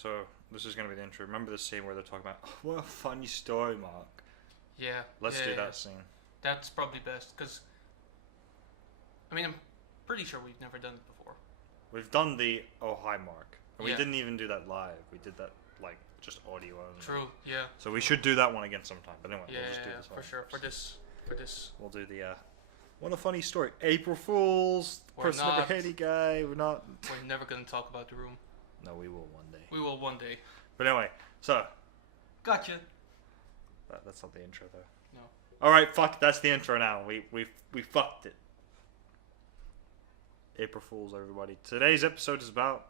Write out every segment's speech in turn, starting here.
So, this is going to be the intro. Remember the scene where they're talking about, oh, what a funny story, Mark. Yeah. Let's do that scene. That's probably best, because, I mean, I'm pretty sure we've never done it before. We've done the, oh, hi, Mark. And we Yeah. didn't even do that live. We did that, like, just audio only. True, yeah. So we should do that one again sometime. But anyway, Yeah, we'll just do this for one. sure. For this. We'll do the, what a funny story. April Fools, person of the Haiti guy. We're never going to talk about The Room. No, we will one day. We will one day. But anyway, so. Gotcha. That's not the intro, though. No. Alright, fuck, that's the intro now. We fucked it. April Fools, everybody. Today's episode is about...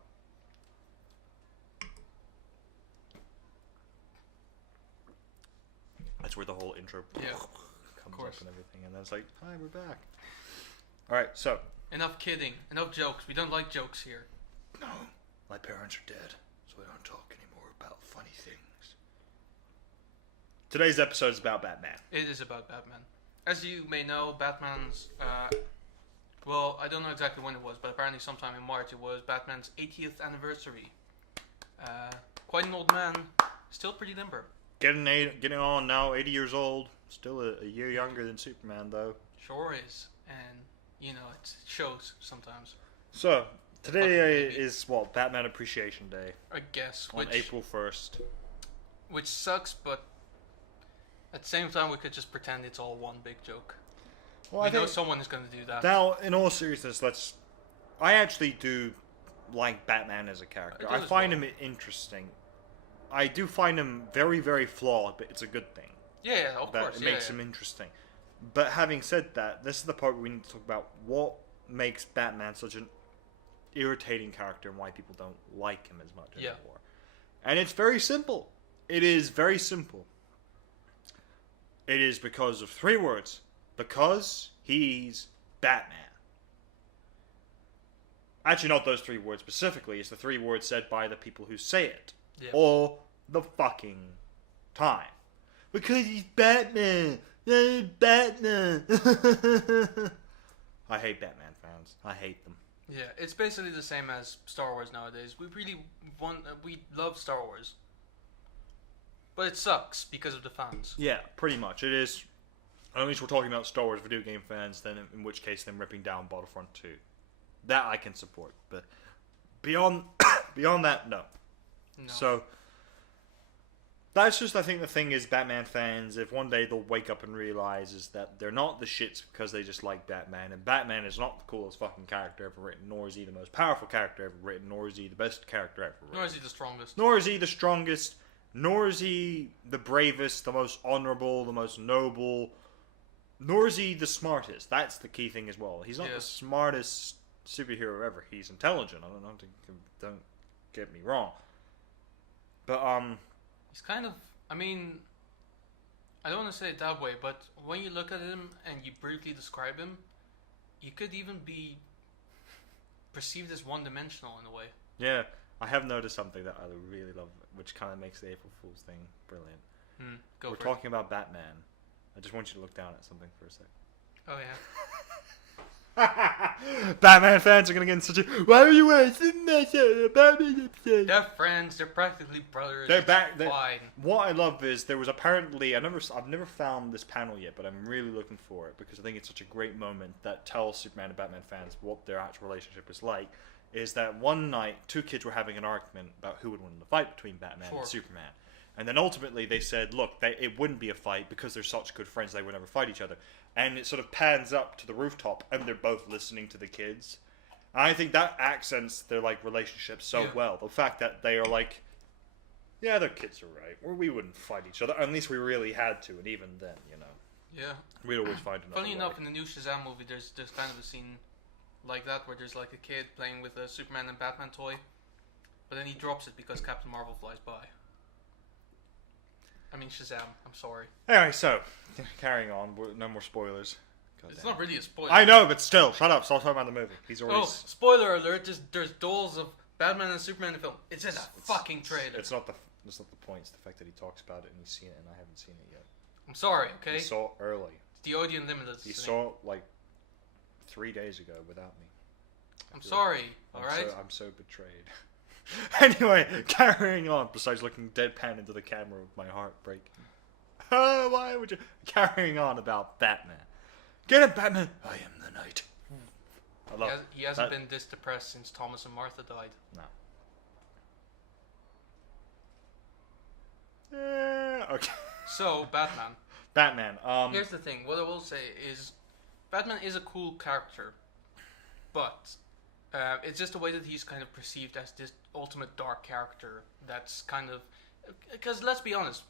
That's where the whole intro comes up and everything. And then it's like, hi, we're back. Alright, so. Enough kidding. Enough jokes. We don't like jokes here. No. My parents are dead, so I don't talk anymore about funny things. Today's episode is about Batman. It is about Batman. As you may know, Batman's... well, I don't know exactly when it was, but apparently sometime in March it was Batman's 80th anniversary. Quite an old man. Still pretty limber. Getting on now, 80 years old. Still a year younger than Superman, though. Sure is. And, you know, it shows sometimes. So, today is, what, Batman Appreciation Day. I guess. On April 1st. Which sucks, but at the same time we could just pretend it's all one big joke. Well, I know someone is going to do that. Now, in all seriousness, I actually do like Batman as a character. I find him interesting. I do find him very, very flawed, but it's a good thing. Yeah, of course. It makes him interesting. But having said that, this is the part where we need to talk about what makes Batman such an irritating character and why people don't like him as much anymore. And it's very simple. It is very simple. It is because of 3 words. Because he's Batman. Actually, not those 3 words specifically. It's the 3 words said by the people who say it. Yep. All the fucking time. Because he's Batman. Batman. I hate Batman fans. I hate them. Yeah, it's basically the same as Star Wars nowadays. We love Star Wars. But it sucks because of the fans. Yeah, pretty much. It is. Unless we're talking about Star Wars video game fans, then in which case them ripping down Battlefront 2. That I can support. But beyond that, no. So, that's just, I think, the thing is Batman fans, if one day they'll wake up and realize is that they're not the shits because they just like Batman, and Batman is not the coolest fucking character ever written, nor is he the most powerful character ever written, nor is he the best character ever written. Nor is he the strongest. Nor is he the strongest, nor is he the bravest, the most honorable, the most noble, nor is he the smartest. That's the key thing as well. He's not the smartest superhero ever. He's intelligent. Don't get me wrong. But, he's kind of, I mean, I don't want to say it that way, but when you look at him and you briefly describe him, you could even be perceived as one-dimensional in a way. Yeah, I have noticed something that I really love, which kind of makes the April Fool's thing brilliant. We're talking about Batman. I just want you to look down at something for a sec. Oh, yeah. Batman fans are gonna get in such a. Why are you wearing Batman? They're friends. They're practically brothers. They're back. Fine. What I love is there was apparently I've never found this panel yet, but I'm really looking for it because I think it's such a great moment that tells Superman and Batman fans what their actual relationship is like. Is that one night 2 kids were having an argument about who would win the fight between Batman and Superman. And then ultimately they said, look, it wouldn't be a fight because they're such good friends they would never fight each other. And it sort of pans up to the rooftop and they're both listening to the kids. And I think that accents their like relationship so well. The fact that they are like, yeah, their kids are right. Or we wouldn't fight each other. At least we really had to. And even then, you know. Yeah. We'd always find another Funny way. enough, in the new Shazam movie, there's kind of a scene like that where there's like a kid playing with a Superman and Batman toy. But then he drops it because Captain Marvel flies by. I mean Shazam, I'm sorry. Anyway, so, carrying on, no more spoilers. It's not really a spoiler. I know, but still, shut up, stop talking about the movie. He's already... Oh, spoiler alert, there's dolls of Batman and Superman in the film. It's in a fucking trailer. It's not the point, it's the fact that he talks about it and he's seen it and I haven't seen it yet. I'm sorry, okay? He saw it early. It's the Audio Unlimited. He saw it like 3 days ago without me. I'm sorry, alright? I'm so betrayed. Anyway, carrying on. Besides looking deadpan into the camera with my heart breaking. Oh, why would you? Carrying on about Batman. Get it, Batman. I am the Knight. I love He hasn't been this depressed since Thomas and Martha died. No. Okay. So, Batman. Batman. Here's the thing. What I will say is, Batman is a cool character, but it's just the way that he's kind of perceived as this ultimate dark character. That's kind of because let's be honest,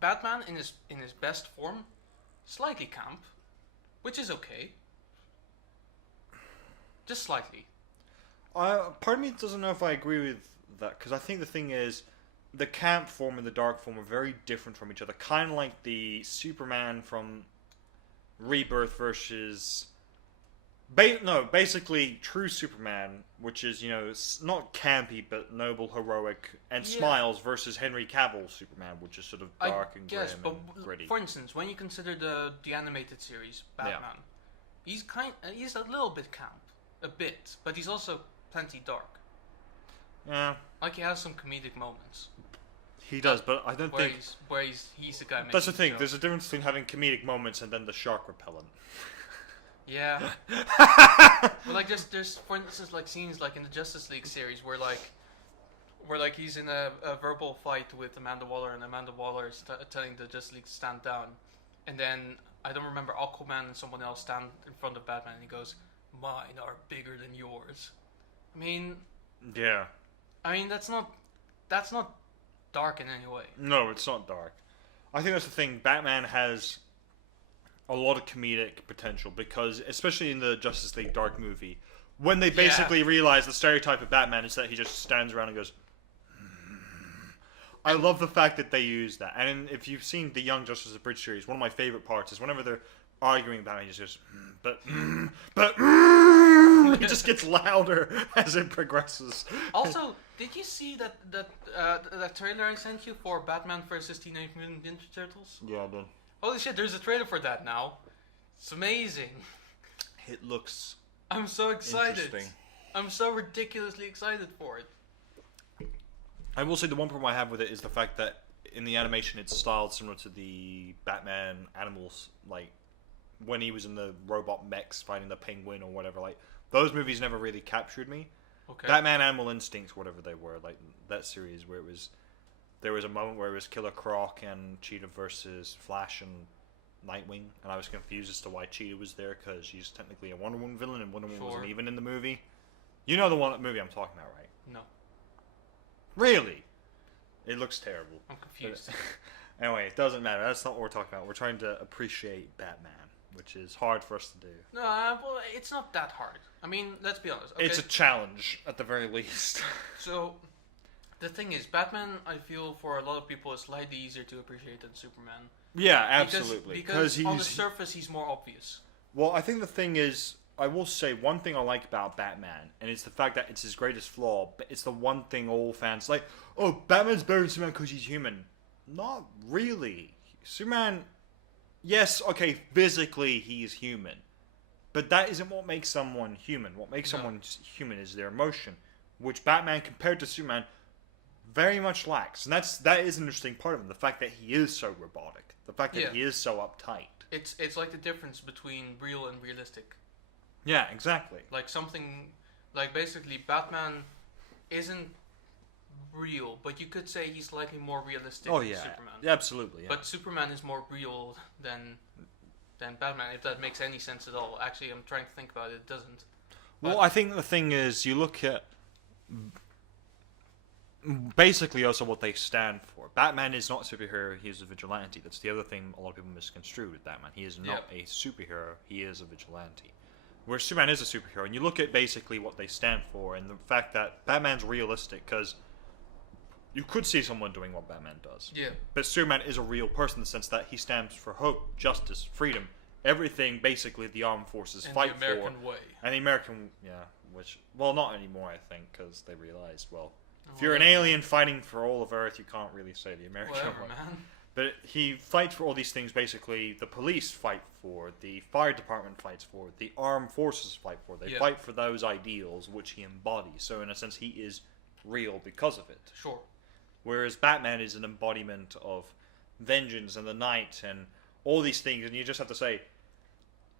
Batman in his best form, slightly camp, which is okay. Just slightly. Part of me doesn't know if I agree with that, because I think the thing is, the camp form and the dark form are very different from each other. Kind of like the Superman from Rebirth versus... basically true Superman, which is, not campy, but noble, heroic, and smiles, versus Henry Cavill Superman, which is sort of dark and grim and gritty. For instance, when you consider the animated series, Batman, he's a little bit camp. A bit, but he's also plenty dark. Yeah. Like, he has some comedic moments. He does, but I don't think... He's the guy making That's the thing, jokes. there's a difference between having comedic moments and then the shark repellent. Yeah. But, like, there's, for instance, like, scenes, like, in the Justice League series where he's in a verbal fight with Amanda Waller, and Amanda Waller is telling the Justice League to stand down. And then, I don't remember, Aquaman and someone else stand in front of Batman, and he goes... Mine are bigger than yours. I mean, that's not dark in any way. No, it's not dark. I think that's the thing. Batman has a lot of comedic potential because, especially in the Justice League Dark movie, when they basically realize the stereotype of Batman is that he just stands around and goes. I love the fact that they use that. And if you've seen the Young Justice Bridge series, one of my favorite parts is whenever they're arguing about it, he just goes, but he just gets louder as it progresses. Also, did you see that trailer I sent you for Batman vs. Teenage Mutant Ninja Turtles? Yeah, I did. Holy shit, there's a trailer for that now. It's amazing. It looks I'm so excited. interesting. I'm so ridiculously excited for it. I will say the one problem I have with it is the fact that in the animation it's styled similar to the Batman animals, like when he was in the robot mechs fighting the Penguin or whatever. Like those movies never really captured me. Okay. Batman Animal Instincts, whatever they were, like that series where there was a moment where it was Killer Croc and Cheetah versus Flash and Nightwing, and I was confused as to why Cheetah was there because she's technically a Wonder Woman villain and Wonder Woman wasn't even in the movie. You know the movie I'm talking about, right? No. Really? It looks terrible. I'm confused. Anyway, it doesn't matter. That's not what we're talking about. We're trying to appreciate Batman, which is hard for us to do. No, well, it's not that hard. I mean, let's be honest. Okay? It's a challenge, at the very least. So, the thing is, Batman, I feel, for a lot of people, is slightly easier to appreciate than Superman. Yeah, absolutely. Because on the surface, he's more obvious. Well, I think the thing is, I will say one thing I like about Batman, and it's the fact that it's his greatest flaw, but it's the one thing all fans like, oh, Batman's better than Superman because he's human. Not really. Superman, yes, okay, physically he's human, but that isn't what makes someone human. What makes someone human is their emotion, which Batman, compared to Superman, very much lacks. And that is an interesting part of him, the fact that he is so robotic, the fact that he is so uptight. It's like the difference between real and realistic. Yeah, exactly. Like basically Batman isn't real, but you could say he's slightly more realistic than Superman. Yeah, absolutely. Yeah. But Superman is more real than Batman, if that makes any sense at all. Actually, I'm trying to think about it. It doesn't. Well, I think the thing is, you look at basically also what they stand for. Batman is not a superhero, he is a vigilante. That's the other thing a lot of people misconstrue with Batman. He is not a superhero, he is a vigilante. Where Superman is a superhero, and you look at basically what they stand for, and the fact that Batman's realistic, because you could see someone doing what Batman does. Yeah. But Superman is a real person in the sense that he stands for hope, justice, freedom, everything basically the armed forces fight for. And the American way. And the American, which, well, not anymore, I think, because they realized, well, if you're an alien fighting for all of Earth, you can't really say the American way. Man. But he fights for all these things, basically, the police fight for, the fire department fights for, the armed forces fight for. They fight for those ideals which he embodies. So, in a sense, he is real because of it. Sure. Whereas Batman is an embodiment of vengeance and the night and all these things, and you just have to say,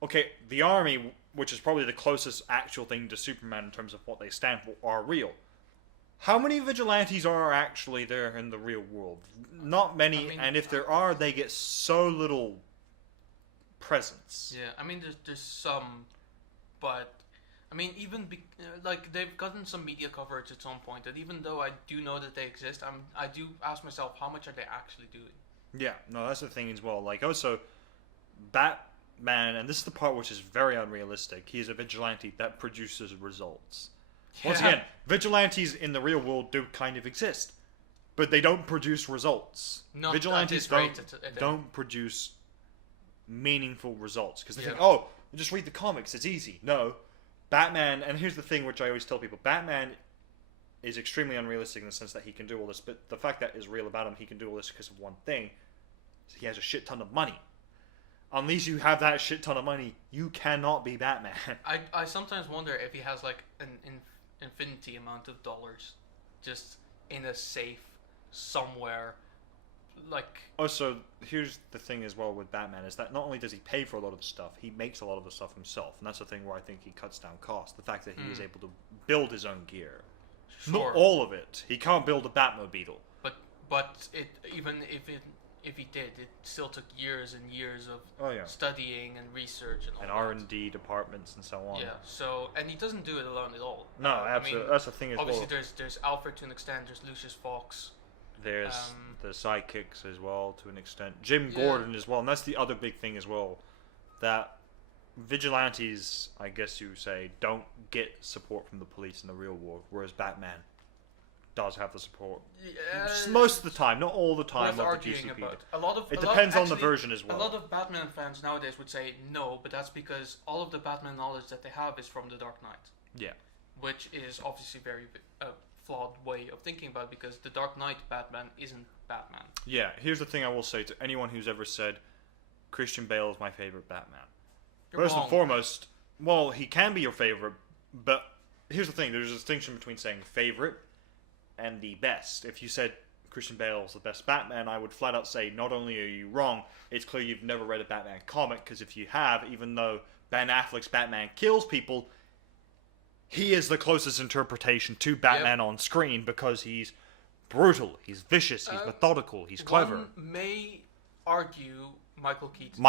okay, the army, which is probably the closest actual thing to Superman in terms of what they stand for, are real. How many vigilantes are actually there in the real world? Not many, and if there are, they get so little presence. Yeah, I mean, there's some, but I mean, even like they've gotten some media coverage at some point. And even though I do know that they exist, I do ask myself, how much are they actually doing? Yeah, no, that's the thing as well. Like, also, Batman, and this is the part which is very unrealistic. He is a vigilante that produces results. Once again, vigilantes in the real world do kind of exist, but they don't produce results. Not Vigilantes at this rate, don't produce meaningful results because they think, Yeah. oh, just read the comics, it's easy. No, Batman, and here's the thing which I always tell people: Batman is extremely unrealistic in the sense that he can do all this, but the fact that is real about him, he can do all this because of one thing: he has a shit ton of money. Unless you have that shit ton of money, you cannot be Batman. I sometimes wonder if he has like an infinity amount of dollars just in a safe somewhere. Like, also, here's the thing as well with Batman is that not only does he pay for a lot of the stuff, he makes a lot of the stuff himself, and that's the thing where I think he cuts down costs. The fact that he is able to build his own gear, sure. not all of it. He can't build a Batmobile. But it, even if he did, it still took years and years of studying and research and all R&D departments and so on. Yeah. So, and he doesn't do it alone at all. No, absolutely. I mean, that's the thing as well. Obviously, there's Alfred to an extent. There's Lucius Fox. There's the sidekicks as well to an extent. Jim Gordon as well, and that's the other big thing as well. That vigilantes, I guess you say, don't get support from the police in the real world, whereas Batman does have the support. Most of the time, not all the time. Of the GCPD. It depends on the version as well. A lot of Batman fans nowadays would say no, but that's because all of the Batman knowledge that they have is from the Dark Knight. Yeah. Which is obviously very flawed way of thinking about it, because the Dark Knight Batman isn't Batman. Yeah, here's the thing I will say to anyone who's ever said Christian Bale is my favorite Batman. First and foremost, well, he can be your favorite, but here's the thing, there's a distinction between saying favorite and the best. If you said Christian Bale is the best Batman, I would flat out say not only are you wrong, it's clear you've never read a Batman comic, because if you have, even though Ben Affleck's Batman kills people, he is the closest interpretation to Batman on screen because he's brutal, he's vicious, he's methodical, he's clever. One may argue Michael Keaton.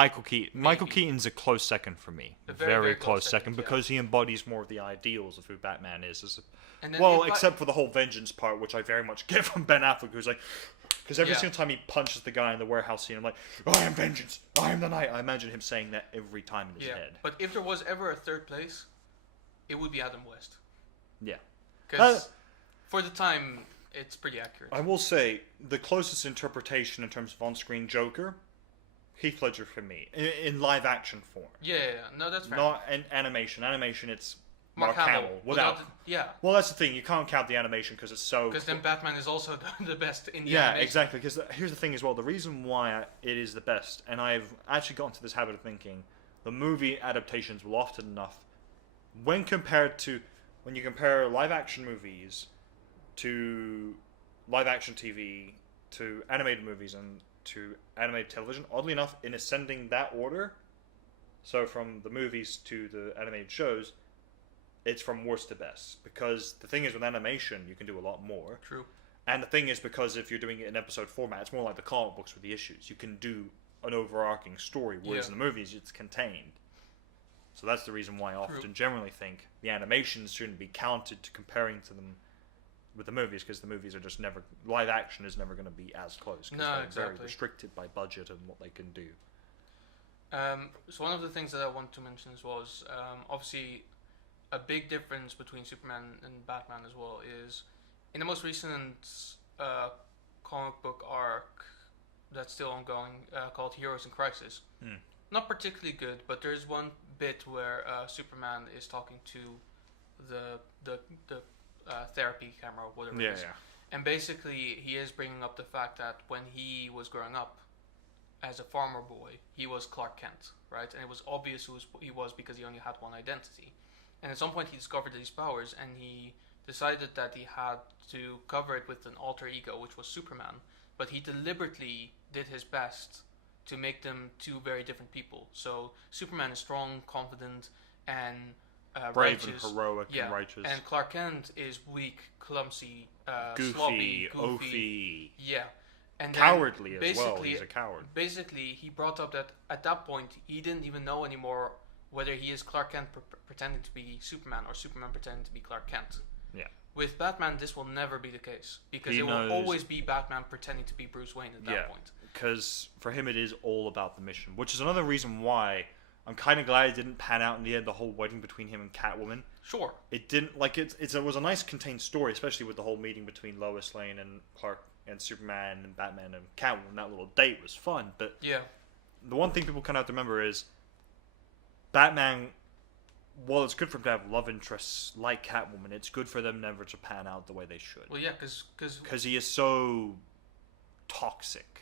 Michael Keaton's a close second for me. A very close second because he embodies more of the ideals of who Batman is. Except for the whole vengeance part, which I very much get from Ben Affleck, who's like, because every single time he punches the guy in the warehouse scene, I'm like, I am vengeance, I am the night. I imagine him saying that every time in his head. But if there was ever a third place, it would be Adam West. Yeah. Because for the time, it's pretty accurate. I will say, the closest interpretation in terms of on-screen Joker, Heath Ledger for me, in live action form. Yeah, no, that's fair. Not in animation. Animation, it's Mark Hamill. Well, that's the thing. You can't count the animation because it's so... Because then Batman is also the best in the animation. Yeah, exactly. Because here's the thing as well. The reason why it is the best, and I've actually gotten to this habit of thinking, the movie adaptations will often enough, when you compare live action movies to live action TV to animated movies and to animated television, oddly enough, in ascending that order, so from the movies to the animated shows, it's from worst to best. Because the thing is, with animation, you can do a lot more. True. And the thing is, because if you're doing it in episode format, it's more like the comic books with the issues. You can do an overarching story, whereas in the movies, it's contained. So that's the reason why I often generally think the animations shouldn't be counted to comparing to them with the movies, because the movies are just never... Live action is never going to be as close, because they're very restricted by budget and what they can do. So one of the things that I want to mention as well is, obviously, a big difference between Superman and Batman as well is, in the most recent comic book arc that's still ongoing, called Heroes in Crisis, not particularly good, but there's one bit where Superman is talking to the therapy camera or whatever it is. And basically he is bringing up the fact that when he was growing up as a farmer boy, he was Clark Kent, right? And it was obvious who he was because he only had one identity. And at some point he discovered these powers, and he decided that he had to cover it with an alter ego, which was Superman. But he deliberately did his best to make them two very different people. So Superman is strong, confident, and Brave righteous. and heroic Yeah, and righteous. and Clark Kent is weak, clumsy, Goofy, sloppy, oafy. Yeah, and Cowardly then as well. He's a coward. Basically, he brought up that at that point he didn't even know anymore whether he is Clark Kent pretending to be Superman or Superman pretending to be Clark Kent. Yeah. With Batman, this will never be the case because He it will knows- always be Batman pretending to be Bruce Wayne at that point. Because for him it is all about the mission, which is another reason why I'm kind of glad it didn't pan out in the end. The whole wedding between him and Catwoman. Sure. It didn't like it was a nice contained story, especially with the whole meeting between Lois Lane and Clark and Superman and Batman and Catwoman. That little date was fun, but Yeah. the one thing people kind of have to remember is Batman. While it's good for him to have love interests like Catwoman, it's good for them never to pan out the way they should. Well, yeah, because He is so toxic.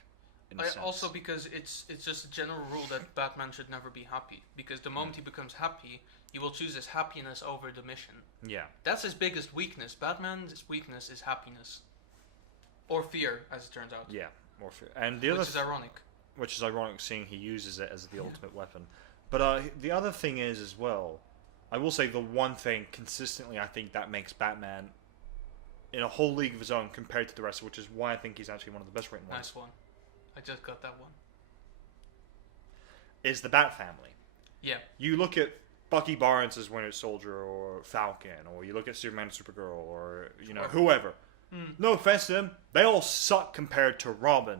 In a sense. also because it's just a general rule that Batman should never be happy because the moment he becomes happy, he will choose his happiness over the mission. Yeah. That's his biggest weakness. Batman's weakness is happiness. Or fear, as it turns out. Yeah. More fear. And the other Which is ironic. which is ironic seeing he uses it as the ultimate weapon. But the other thing is as well, I will say the one thing consistently I think that makes Batman in a whole league of his own compared to the rest, which is why I think he's actually one of the best written ones. Nice one. I just got that one. Is the Bat family. Yeah. You look at Bucky Barnes as Winter Soldier or Falcon, or you look at Superman and Supergirl, or whoever. No offense to them, they all suck compared to Robin,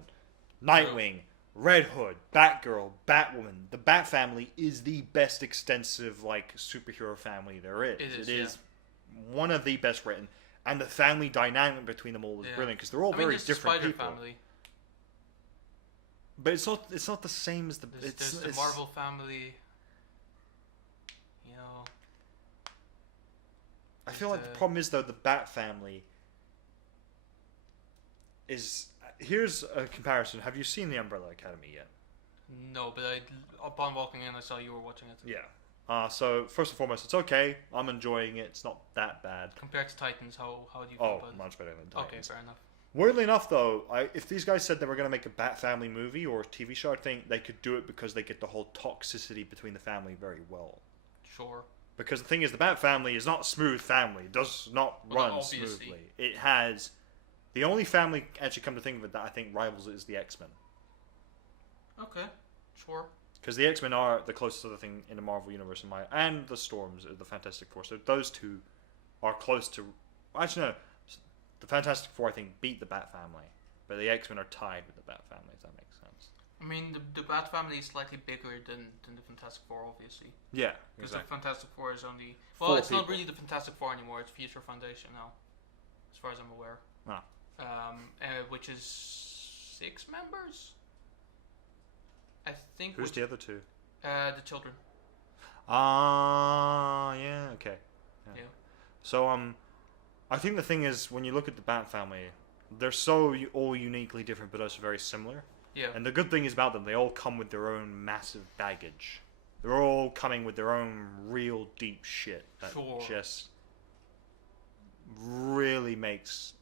Nightwing, Red Hood, Batgirl, Batwoman. The Bat family is the best extensive superhero family there is. It is one of the best written, and the family dynamic between them all is brilliant because they're all very there's the different Spider people. family. But it's not the same as the. There's the Marvel family. You know. I feel like the problem is though the Bat family is. Here's a comparison. Have you seen the Umbrella Academy yet? No, but upon walking in, I saw you were watching it. Yeah. So first and foremost, it's okay. I'm enjoying it. It's not that bad. Compared to Titans, how do you feel about it? Much better than Titans. Okay, fair enough. Weirdly enough, though, if these guys said they were going to make a Bat Family movie or a TV show, I think they could do it because they get the whole toxicity between the family very well. Sure. Because the thing is, the Bat Family is not a smooth family. It does not run obviously. smoothly. It has... The only family, actually come to think of it, that I think rivals it is the X-Men. Okay, sure. Because the X-Men are the closest other thing in the Marvel Universe, and the Storms, the Fantastic Four. So those two are close to... Actually, no. The Fantastic Four, I think, beat the Bat Family. But the X-Men are tied with the Bat Family, if that makes sense. I mean, the Bat family is slightly bigger than the Fantastic Four, obviously. Yeah, Because exactly. the Fantastic Four is only... Four Well, it's not people. really the Fantastic Four anymore. It's Future Foundation now. As far as I'm aware. Ah. Which is 6 members? I think... Who's the other two? The children. Yeah, okay. Yeah. So, I think the thing is, when you look at the Bat Family, they're so all uniquely different, but also very similar. Yeah. And the good thing is about them, they all come with their own massive baggage. They're all coming with their own real deep shit that just really makes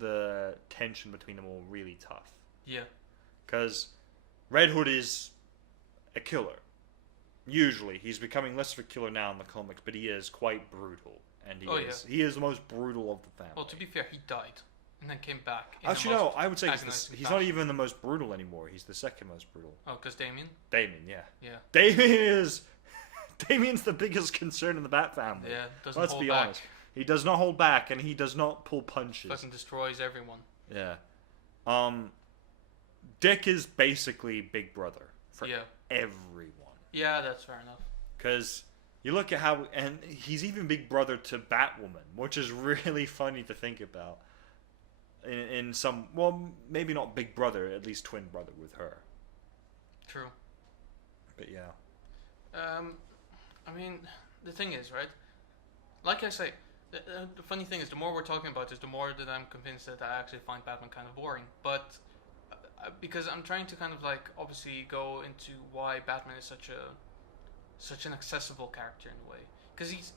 the tension between them all really tough. Yeah. Because Red Hood is a killer. Usually, he's becoming less of a killer now in the comics, but he is quite brutal, and he is the most brutal of the family. Well, to be fair, he died and then came back. Actually, no, I would say agonizing he's not even the most brutal anymore. He's the second most brutal. Oh, because Damien? Damien, yeah. Yeah. Damien's the biggest concern in the Bat family. Yeah, doesn't Let's hold be back. honest. He does not hold back, and he does not pull punches. Fucking destroys everyone. Yeah. Dick is basically Big Brother for everyone. Yeah, that's fair enough. Because you look at how... And he's even Big Brother to Batwoman, which is really funny to think about. In some... Well, maybe not Big Brother, at least twin brother with her. True. But yeah. I mean, the thing is, right? Like I say, the funny thing is, the more we're talking about this, the more that I'm convinced that I actually find Batman kind of boring. But because I'm trying to kind of obviously go into why Batman is such an accessible character in a way. Because he's,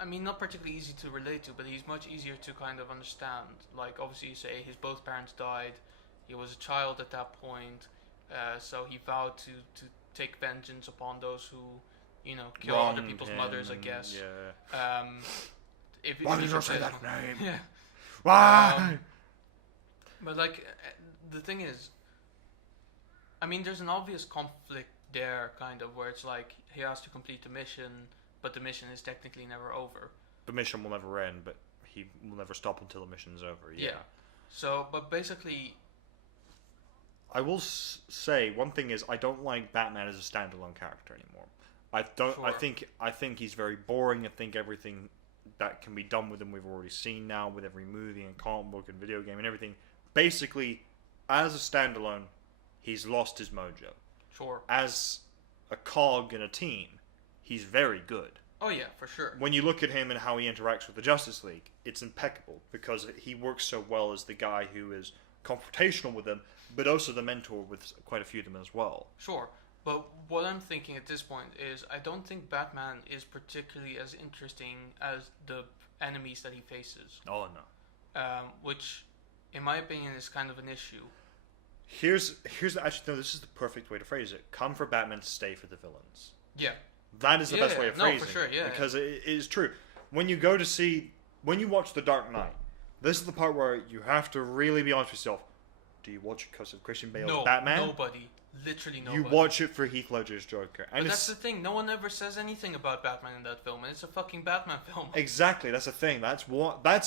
I mean, not particularly easy to relate to, but he's much easier to kind of understand. Like, obviously, you say his both parents died. He was a child at that point, so he vowed to take vengeance upon those who, kill other people's mothers, I guess. Yeah. Why did you say that name? Yeah. Why? But like, the thing is, I mean, there's an obvious conflict there, kind of, where it's like he has to complete the mission, but the mission is technically never over. The mission will never end, but he will never stop until the mission's over. Yeah. So, but basically, I will say one thing is I don't like Batman as a standalone character anymore. I don't. Sure. I think he's very boring. I think everything that can be done with him we've already seen now with every movie and comic book and video game and everything. Basically, as a standalone, he's lost his mojo. Sure. As a cog in a team, he's very good. Oh yeah, for sure. When you look at him and how he interacts with the Justice League, it's impeccable because he works so well as the guy who is confrontational with them, but also the mentor with quite a few of them as well. Sure. But what I'm thinking at this point is I don't think Batman is particularly as interesting as the enemies that he faces. Oh no. Which, in my opinion, is kind of an issue. Here's actually no. This is the perfect way to phrase it. Come for Batman, stay for the villains. Yeah. That is the best way of phrasing for sure, it. yeah. Because it is true. When you watch The Dark Knight, this is the part where you have to really be honest with yourself. Do you watch it because of Christian Bale's Batman? Nobody. Literally nobody. You watch it for Heath Ledger's Joker. And but that's the thing. No one ever says anything about Batman in that film, and it's a fucking Batman film. Exactly. That's the thing. That's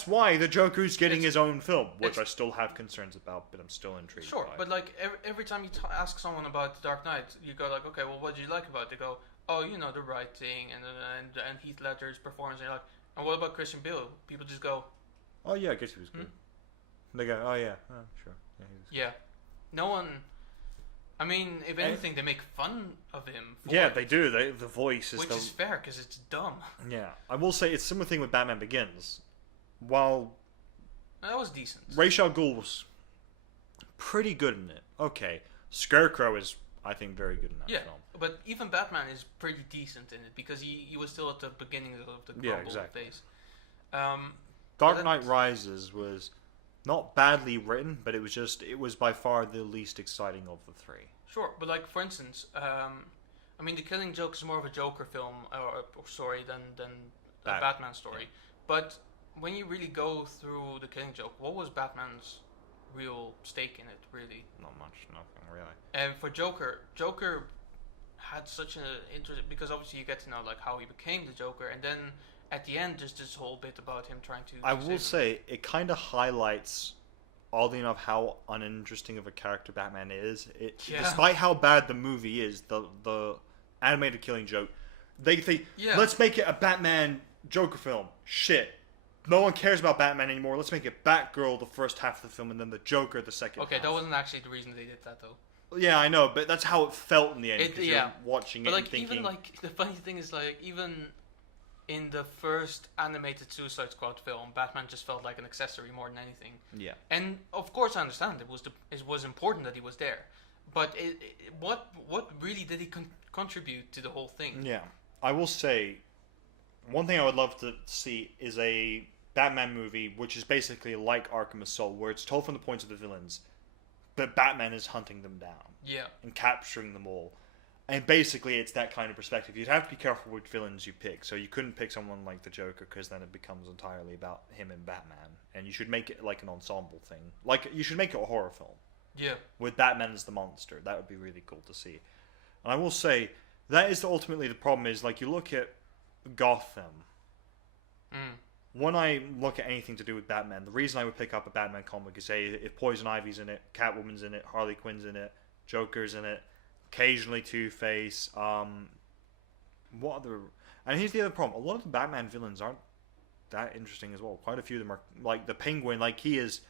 why the Joker's getting his own film, which I still have concerns about, but I'm still intrigued. Sure, by. but like every time you ask someone about The Dark Knight, you go like, okay, well, what did you like about it? They go, oh, the writing and Heath Ledger's performance. And you're like, and what about Christian Bale? People just go, oh yeah, I guess he was good. They go, oh yeah, sure. Yeah, he was good. Yeah. No one. I mean, if anything, they make fun of him. Yeah, they do. The voice is which is fair because it's dumb. Yeah, I will say it's a similar thing with Batman Begins. While that was decent, Ra's al Ghul was pretty good in it. Okay, Scarecrow is, I think, very good in that film. But even Batman is pretty decent in it because he was still at the beginning of the global phase. Dark Knight Rises was not badly written, but it was by far the least exciting of the three. Sure, but like for instance, I mean, The Killing Joke is more of a Joker film or story than a Batman story. But when you really go through The Killing Joke, what was Batman's real stake in it? Really, not much, nothing really. And for Joker had such an interest because obviously you get to know like how he became the Joker, and then at the end there's this whole bit about him trying to. I will say it kind of highlights, oddly enough, how uninteresting of a character Batman is. Despite how bad the movie is, the animated Killing Joke, they think let's make it a Batman Joker film. Shit. No one cares about Batman anymore. Let's make it Batgirl the first half of the film and then the Joker the second half. Okay, that wasn't actually the reason they did that though. Yeah, I know, but that's how it felt in the end. You're watching it like, and thinking. Even like the funny thing is like even in the first animated Suicide Squad film, Batman just felt like an accessory more than anything. Yeah. And of course, I understand it was important that he was there, but what really did he contribute to the whole thing? Yeah, I will say, one thing I would love to see is a Batman movie which is basically like Arkham Asylum, where it's told from the points of the villains, but Batman is hunting them down. Yeah. And capturing them all. And basically, it's that kind of perspective. You'd have to be careful which villains you pick. So you couldn't pick someone like the Joker, because then it becomes entirely about him and Batman. And you should make it like an ensemble thing. Like, you should make it a horror film. Yeah. With Batman as the monster. That would be really cool to see. And I will say, that is ultimately the problem is, like, you look at Gotham. When I look at anything to do with Batman, the reason I would pick up a Batman comic is, say, if Poison Ivy's in it, Catwoman's in it, Harley Quinn's in it, Joker's in it, occasionally Two-Face, what other... And here's the other problem. A lot of the Batman villains aren't that interesting as well. Quite a few of them are... Like, the Penguin, like, he's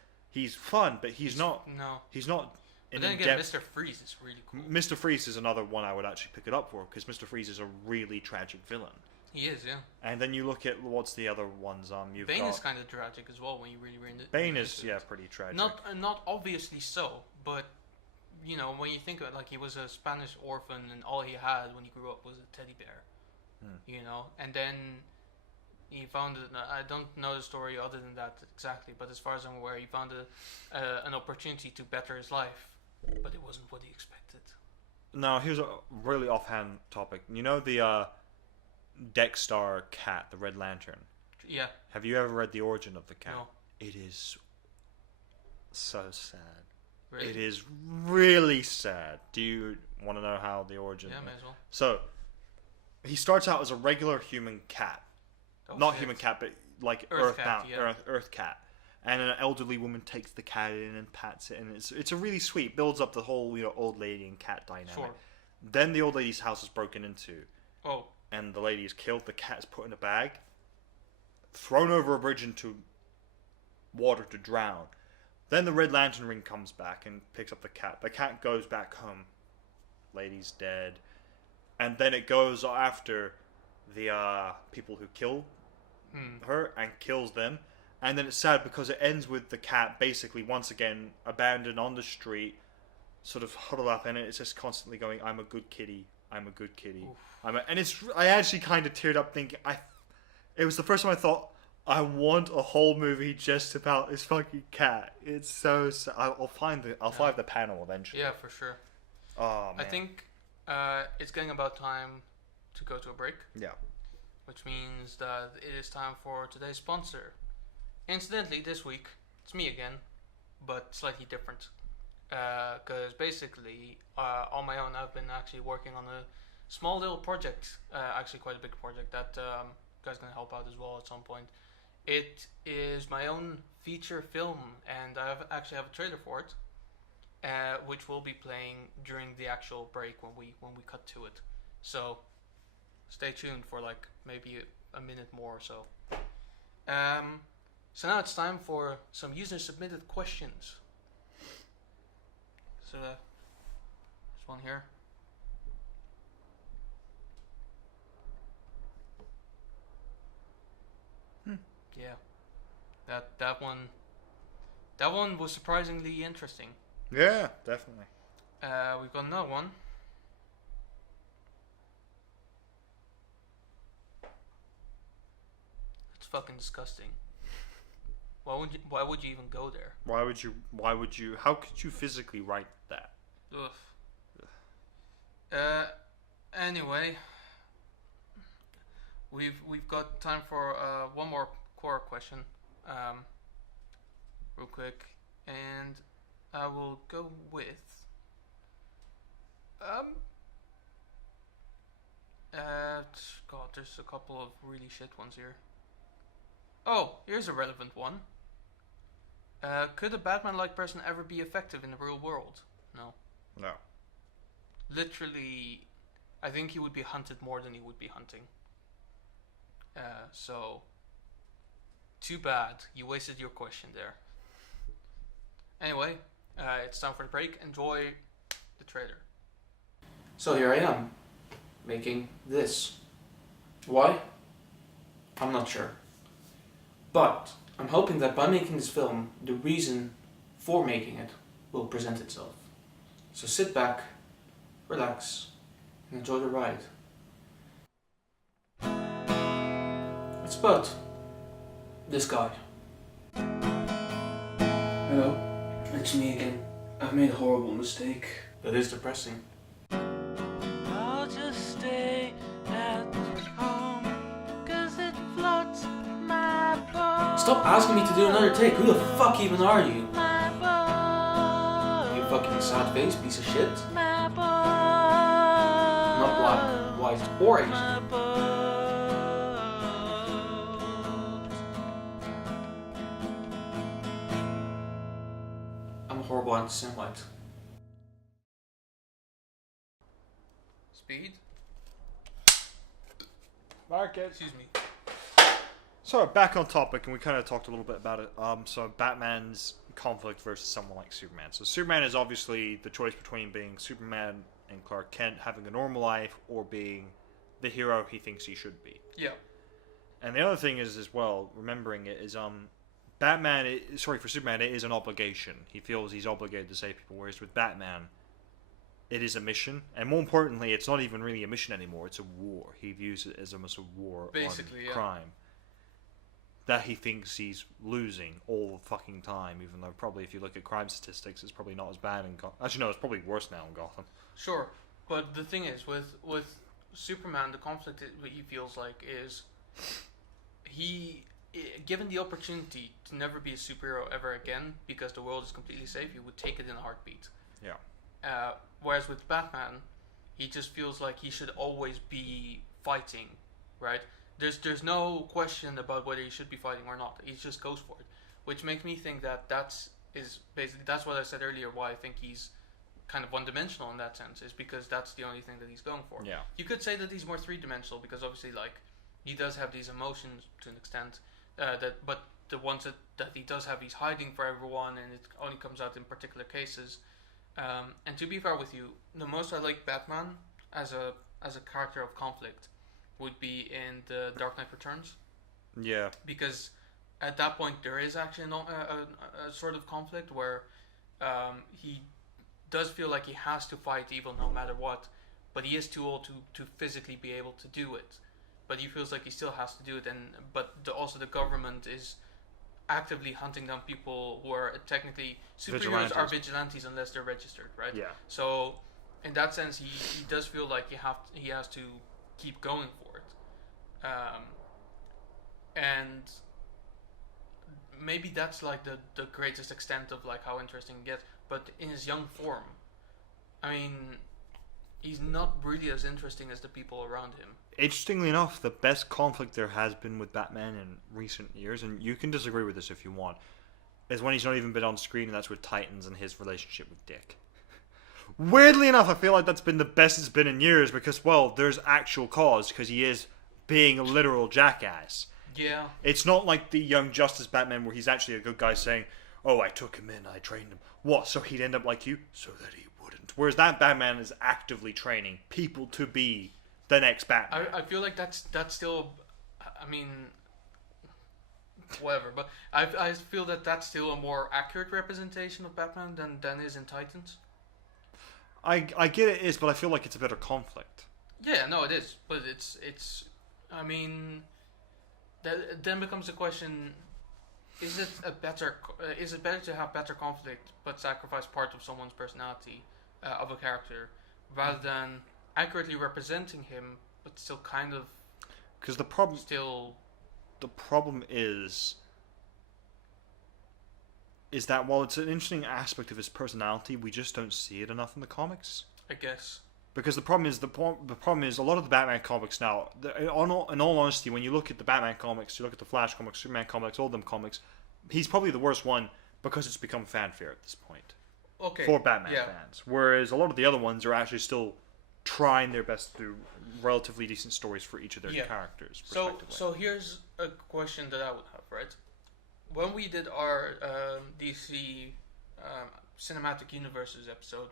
fun, but he's not... No. He's not... But then again, Mr. Freeze is really cool. Mr. Freeze is another one I would actually pick it up for, because Mr. Freeze is a really tragic villain. He is, yeah. And then you look at what's the other ones. Bane is kind of tragic as well when you really read it. Bane is pretty tragic. Not obviously so, but you know when you think of it, like he was a Spanish orphan and all he had when he grew up was a teddy bear. You know, and then he found it. I don't know the story other than that exactly, but as far as I'm aware, he found an opportunity to better his life, but it wasn't what he expected. Now, here's a really offhand topic. You know the Dex-Star cat, the Red Lantern? Yeah. Have you ever read the origin of the cat? No. It is so sad. Really? It is really sad. Do you want to know how the origin? Yeah, may as well. So, he starts out as a regular human cat. Oh, Not shit. human cat, but like Earth cat, yeah. Earth cat. And an elderly woman takes the cat in and pats it, and it's a really sweet, builds up the whole old lady and cat dynamic. Sure. Then the old lady's house is broken into, Oh. and the lady is killed. The cat is put in a bag, thrown over a bridge into water to drown. Then the Red Lantern ring comes back and picks up the cat. The cat goes back home. Lady's dead. And then it goes after the people who killed her and kills them. And then it's sad because it ends with the cat basically once again abandoned on the street, sort of huddled up, and it's just constantly going, "I'm a good kitty. I'm a good kitty." And I actually kind of teared up thinking it was the first time I thought, I want a whole movie just about this fucking cat. It's so sad. I'll find the panel eventually. Yeah, for sure. Oh man. I think it's getting about time to go to a break. Yeah. Which means that it is time for today's sponsor. Incidentally, this week, it's me again, but slightly different. Because basically, on my own, I've been actually working on a small little project, actually quite a big project, that you guys can help out as well at some point. It is my own feature film, and I actually have a trailer for it, which will be playing during the actual break when we cut to it. So, stay tuned for like maybe a minute more or so. So now it's time for some user-submitted questions. So there's one here. Yeah, that one was surprisingly interesting. Yeah, definitely. We've got another one. It's fucking disgusting. Why would you even go there? Why would you how could you physically write that? Ugh. Anyway, we've got time for one more core question, real quick, and I will go with God, there's a couple of really shit ones here. Oh, here's a relevant one. Could a Batman-like person ever be effective in the real world? No. No. Literally, I think he would be hunted more than he would be hunting. So, too bad. You wasted your question there. Anyway, it's time for the break. Enjoy the trailer. So here I am, making this. Why? I'm not sure. But I'm hoping that by making this film, the reason for making it will present itself. So sit back, relax, and enjoy the ride. It's about this guy. Hello, it's me again. I've made a horrible mistake. That is depressing. I'll just stay at home, 'cause it floats my boat. Stop asking me to do another take. Who the fuck even are you? My boat. You fucking sad face piece of shit. My boat. Not black, white, or Asian. My boat. I'm a horrible anti-Semite. Speed? Market. Excuse me. So back on topic, and we kind of talked a little bit about it. So Batman's conflict versus someone like Superman. So Superman is obviously the choice between being Superman and Clark Kent, having a normal life, or being the hero he thinks he should be. Yeah. And the other thing is, as well, remembering it is, for Superman, it is an obligation. He feels he's obligated to save people, whereas with Batman, it is a mission, and more importantly, it's not even really a mission anymore. It's a war. He views it as almost a war Basically, on yeah. crime. that he thinks he's losing all the fucking time, even though probably if you look at crime statistics, it's probably not as bad in Gotham. Actually, no, it's probably worse now in Gotham. Sure, but the thing is, with Superman, the conflict that he feels like is given the opportunity to never be a superhero ever again because the world is completely safe, he would take it in a heartbeat. Yeah. Whereas with Batman, he just feels like he should always be fighting, right? There's no question about whether he should be fighting or not. He just goes for it, which makes me think that that's what I said earlier. Why I think he's kind of one-dimensional in that sense is because that's the only thing that he's going for. Yeah. You could say that he's more three-dimensional because obviously, like, he does have these emotions to an extent, but the ones that he does have, he's hiding for everyone, and it only comes out in particular cases. And to be fair with you, the most I like Batman as a character of conflict would be in the Dark Knight Returns. Yeah. Because at that point there is actually a sort of conflict where he does feel like he has to fight evil no matter what, but he is too old to physically be able to do it. But he feels like he still has to do it, but also the government is actively hunting down people who are technically superheroes are vigilantes unless they're registered, right? Yeah. So in that sense, he does feel like he has to keep going for it, and maybe that's like the greatest extent of like how interesting it gets. But in his young form, I mean, he's not really as interesting as the people around him. Interestingly enough, the best conflict there has been with Batman in recent years, and you can disagree with this if you want, is when he's not even been on screen, and that's with Titans and his relationship with Dick. Weirdly enough, I feel like that's been the best it's been in years because, well, there's actual cause because he is being a literal jackass. Yeah. It's not like the Young Justice Batman where he's actually a good guy saying, oh, I took him in, I trained him. What, so he'd end up like you? So that he wouldn't. Whereas that Batman is actively training people to be the next Batman. I feel like that's still, I mean, whatever, but I feel that that's still a more accurate representation of Batman than is in Titans. I get it is, but I feel like it's a better conflict. Yeah, no, it is, but it's I mean, that then becomes the question: is it better to have better conflict but sacrifice part of someone's personality of a character rather than accurately representing him but still kind of because the problem is that while it's an interesting aspect of his personality, we just don't see it enough in the comics. I guess. Because the problem is a lot of the Batman comics now. In all honesty, when you look at the Batman comics, you look at the Flash comics, Superman comics, all them comics, he's probably the worst one because it's become fanfare at this point. Okay. For Batman fans, whereas a lot of the other ones are actually still trying their best to do relatively decent stories for each of their characters. So here's a question that I would have, right? When we did our DC Cinematic Universes episode,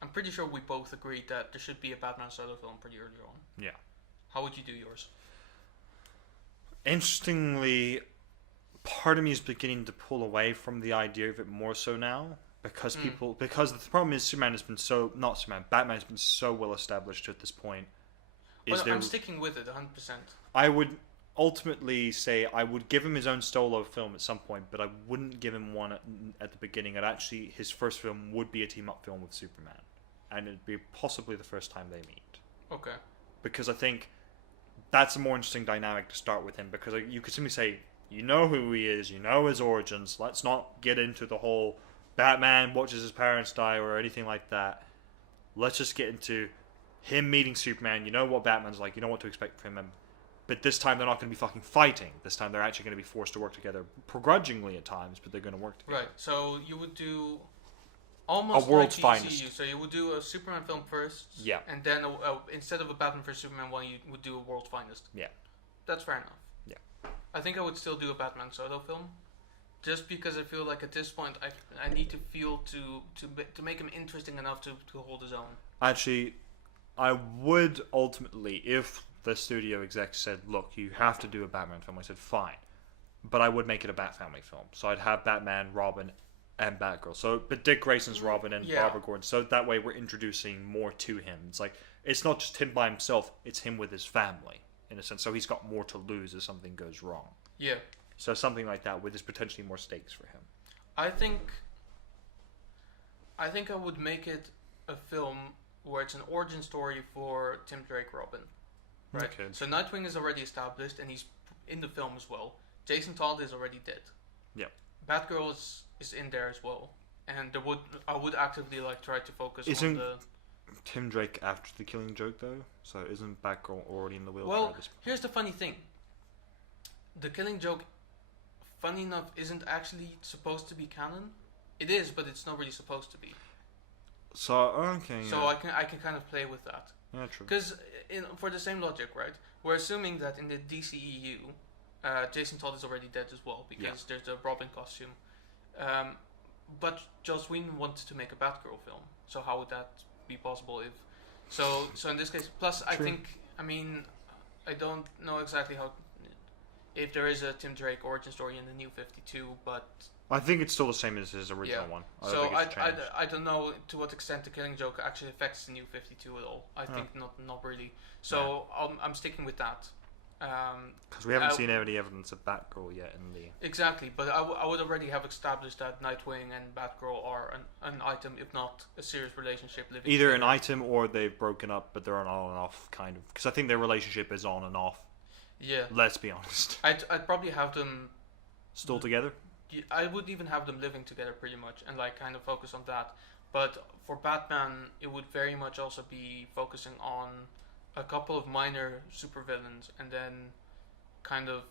I'm pretty sure we both agreed that there should be a Batman solo film pretty early on. Yeah. How would you do yours? Interestingly, part of me is beginning to pull away from the idea of it more so now. Because because the problem is Batman has been so well established at this point. I'm sticking with it 100%. I would ultimately say I would give him his own solo film at some point, but I wouldn't give him one at the beginning. His first film would be a team-up film with Superman. And it'd be possibly the first time they meet. Okay. Because I think that's a more interesting dynamic to start with him, because you could simply say, you know who he is, you know his origins, let's not get into the whole Batman watches his parents die or anything like that. Let's just get into him meeting Superman. You know what Batman's like. You know what to expect from him. But this time they're not going to be fucking fighting. This time they're actually going to be forced to work together, begrudgingly at times, but they're going to work together. Right. So you would do almost a world's like finest. So you would do a Superman film first. Yeah. And then instead of a Batman vs Superman one, you would do a world's finest. Yeah. That's fair enough. Yeah. I think I would still do a Batman solo film. Just because I feel like at this point I need to feel to make him interesting enough to hold his own. Actually, I would ultimately, if the studio exec said, look, you have to do a Batman film, I said, fine. But I would make it a Bat family film. So I'd have Batman, Robin, and Batgirl. But Dick Grayson's Robin and Barbara Gordon. So that way we're introducing more to him. It's like, it's not just him by himself, it's him with his family in a sense. So he's got more to lose if something goes wrong. Yeah. So something like that, where there's potentially more stakes for him. I think I would make it a film where it's an origin story for Tim Drake Robin. Right. Okay. So Nightwing is already established, and he's in the film as well. Jason Todd is already dead. Yeah. Batgirl is in there as well, and I would actively like try to focus on Isn't the. Tim Drake after the Killing Joke though? So isn't Batgirl already in the wheelchair Well, at this point? here's the funny thing. The Killing Joke, funny enough, isn't actually supposed to be canon. It is, but it's not really supposed to be. So okay. So I can kind of play with that. Yeah, true. Because for the same logic, right? We're assuming that in the DCEU, Jason Todd is already dead as well because there's the Robin costume. But Joss Whedon wanted to make a Batgirl film, so how would that be possible if? So in this case, plus I True. think I don't know exactly how if there is a Tim Drake origin story in the New 52, but I think it's still the same as his original one. I don't so think it's changed. I don't know to what extent the Killing Joke actually affects the New 52 at all. I think not really. So I'm sticking with that. Because we haven't seen any evidence of Batgirl yet in the... Exactly, but I would already have established that Nightwing and Batgirl are an item, if not a serious relationship living Either together. an item or they've broken up, but they're on and off, kind of. Because I think their relationship is on and off. Yeah. Let's be honest. I'd probably have them... Still together? I would even have them living together pretty much and like kind of focus on that. But for Batman, it would very much also be focusing on a couple of minor supervillains and then kind of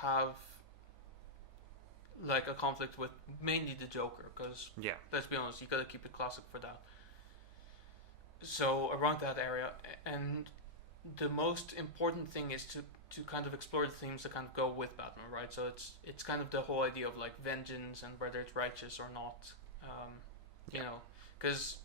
have like a conflict with mainly the Joker, because Yeah. let's be honest, you gotta keep it classic for that. So around that area, and the most important thing is to kind of explore the themes that kind of go with Batman, right? So it's kind of the whole idea of like vengeance and whether it's righteous or not, you know, because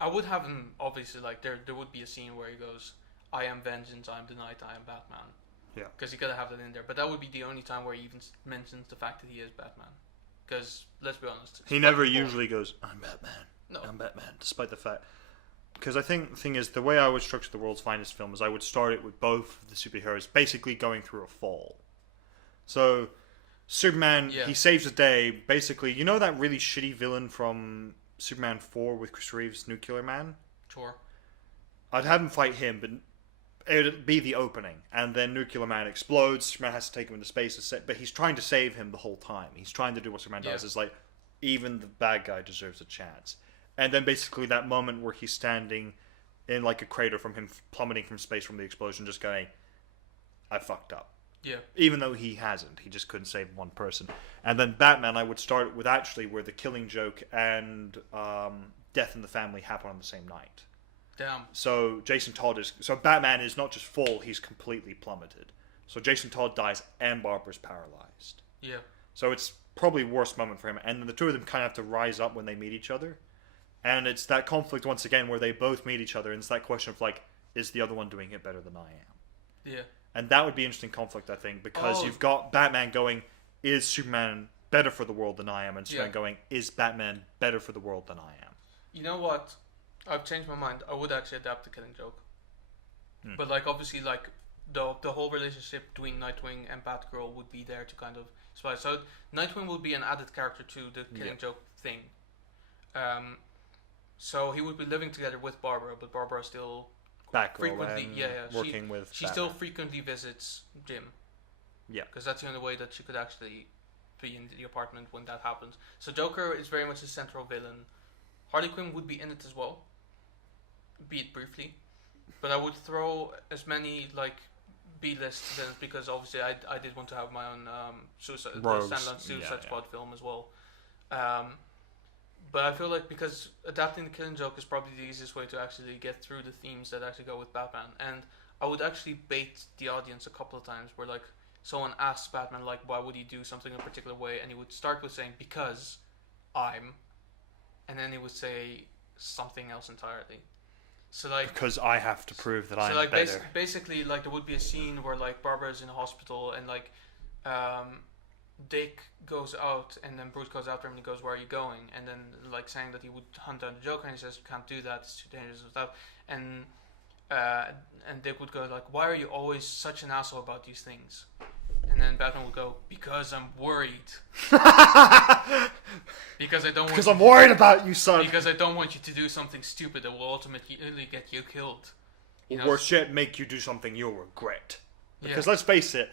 I would have him obviously like there would be a scene where he goes, "I am vengeance, I am the night, I am Batman." Yeah. Because you gotta have that in there, but that would be the only time where he even mentions the fact that he is Batman. Because let's be honest, He never usually goes, "I'm Batman." No. I'm Batman, despite the fact. Because I think the thing is, the way I would structure the world's finest film is I would start it with both the superheroes basically going through a fall. So, Superman, he saves the day. Basically, you know that really shitty villain from Superman 4 with Chris Reeves, Nuclear Man? Sure. I'd have him fight him, but it'd be the opening. And then Nuclear Man explodes, Superman has to take him into space, but he's trying to save him the whole time. He's trying to do what Superman does. It's like, even the bad guy deserves a chance. And then basically that moment where he's standing in like a crater from him plummeting from space from the explosion, just going, I fucked up. Yeah. Even though he hasn't. He just couldn't save one person. And then Batman, I would start with actually where the Killing Joke and Death in the Family happen on the same night. Damn. So Batman is not just full, he's completely plummeted. So Jason Todd dies and Barbara's paralyzed. Yeah. So it's probably worst moment for him. And then the two of them kind of have to rise up when they meet each other. And it's that conflict once again where they both meet each other, and it's that question of like, is the other one doing it better than I am? Yeah. And that would be interesting conflict, I think, because you've got Batman going, is Superman better for the world than I am? And Superman going, is Batman better for the world than I am? You know what? I've changed my mind. I would actually adapt the Killing Joke. But like obviously like the whole relationship between Nightwing and Batgirl would be there to kind of spice. So Nightwing would be an added character to the Killing Joke thing. So he would be living together with Barbara, but Barbara still Batgirl frequently, working with she Batman. still frequently visits Jim. Yeah, because that's the only way that she could actually be in the apartment when that happens. So Joker is very much a central villain. Harley Quinn would be in it as well, be it briefly, but I would throw as many like B-list villains because obviously I did want to have my own standalone Suicide Squad film as well. But I feel like because adapting the Killing Joke is probably the easiest way to actually get through the themes that actually go with Batman. And I would actually bait the audience a couple of times where like someone asks Batman like why would he do something in a particular way, and he would start with saying because I'm, and then he would say something else entirely. So like because I have to prove that I'm like better. basically like there would be a scene where like Barbara's in a hospital and like Dick goes out and then Bruce goes after him and he goes, where are you going? And then like saying that he would hunt down the Joker, and he says, can't do that, it's too dangerous and stuff. And and Dick would go like, "Why are you always such an asshole about these things?" And then Batman would go, "Because I'm worried. Because I don't want Because I'm worried about you, son. because I don't want you to do something stupid that will ultimately get you killed." You know, Or shit, make you do something you'll regret. Because yeah. let's face it,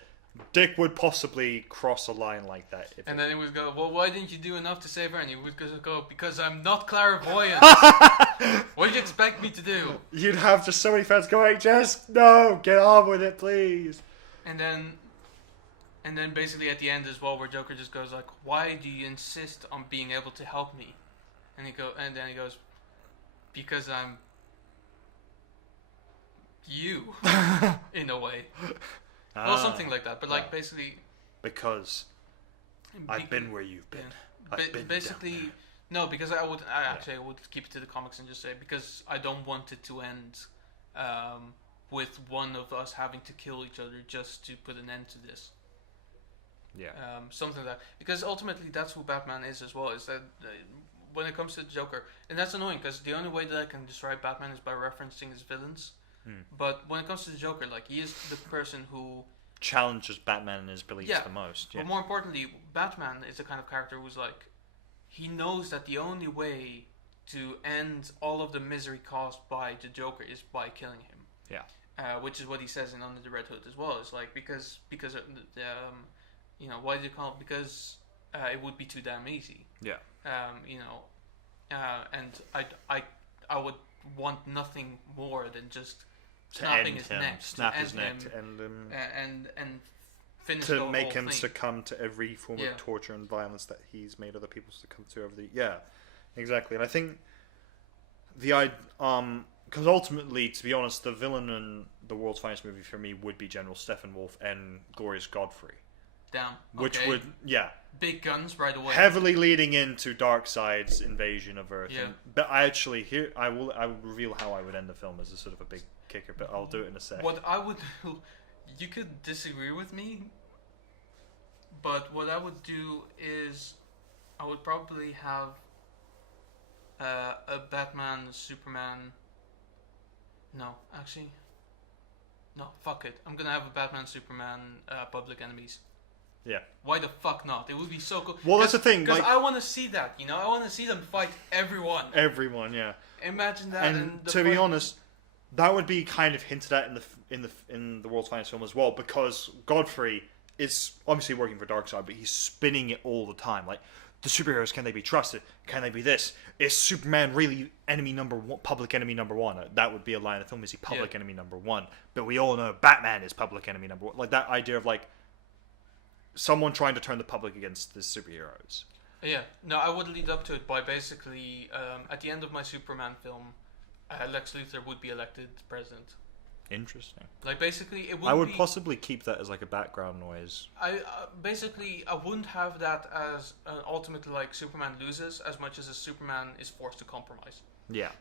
Dick would possibly cross a line like that. If And then he would go, "Well, why didn't you do enough to save her?" And he would go, "Because I'm not clairvoyant. What did you expect me to do?" you'd have just so many fans going, just no, get on with it, please. And then basically at the end as well, where Joker just goes like, "Why do you insist on being able to help me?" And then he goes, "Because I'm you," in a way. Well, something like that. But like basically, Because I've been where you've been. yeah. I've been Basically, down no, because I would keep it to the comics and just say, because I don't want it to end with one of us having to kill each other just to put an end to this. there. Yeah. Something like that, because ultimately that's who Batman is as well. Is that when it comes to the Joker, and that's annoying because the only way that I can describe Batman is by referencing his villains. But when it comes to the Joker, like, he is the person who Challenges Batman in his beliefs the most. Yeah. But more importantly, Batman is the kind of character who's like, he knows that the only way to end all of the misery caused by the Joker is by killing him. Yeah. Which is what he says in Under the Red Hood as well. It's like, because you know, why did you call it? Because it would be too damn easy. Yeah. You know, and I would want nothing more than just snapping his neck, snap to his end neck, him, and finish the to whole make him thing. succumb to every form Yeah. of torture and violence that he's made other people succumb to over the exactly. And I think because ultimately, to be honest, the villain in the world's finest movie for me would be General Steppenwolf and Glorious Godfrey, Damn. which okay. would Big guns right away. heavily leading into Darkseid's invasion of Earth. Yeah. But I will reveal how I would end the film as a sort of a big kicker, but I'll do it in a sec. What I would do, you could disagree with me, but what I would do is I would probably have a Batman, Superman. No, actually, no. Fuck it. I'm gonna have a Batman, Superman, Public Enemies. Yeah. Why the fuck not? It would be so cool. Well, that's the thing. Because Like, I want to see that. You know, I want to see them fight everyone. everyone, yeah. Imagine that. And the to be fight- honest, that would be kind of hinted at in the world's finest film as well, because Godfrey is obviously working for Darkseid, but he's spinning it all the time. Like, the superheroes, can they be trusted? Can they be this? Is Superman really enemy number one, public enemy number one? That would be a line in the film. Is he public enemy number one? But we all know Batman is public enemy number one. Like, that idea of like someone trying to turn the public against the superheroes. Yeah, no, I would lead up to it by basically, at the end of my Superman film, Lex Luthor would be elected president. Interesting. Like, basically, it would I would be, possibly keep that as like a background noise. I wouldn't have that as ultimately like Superman loses as much as a Superman is forced to compromise. Yeah.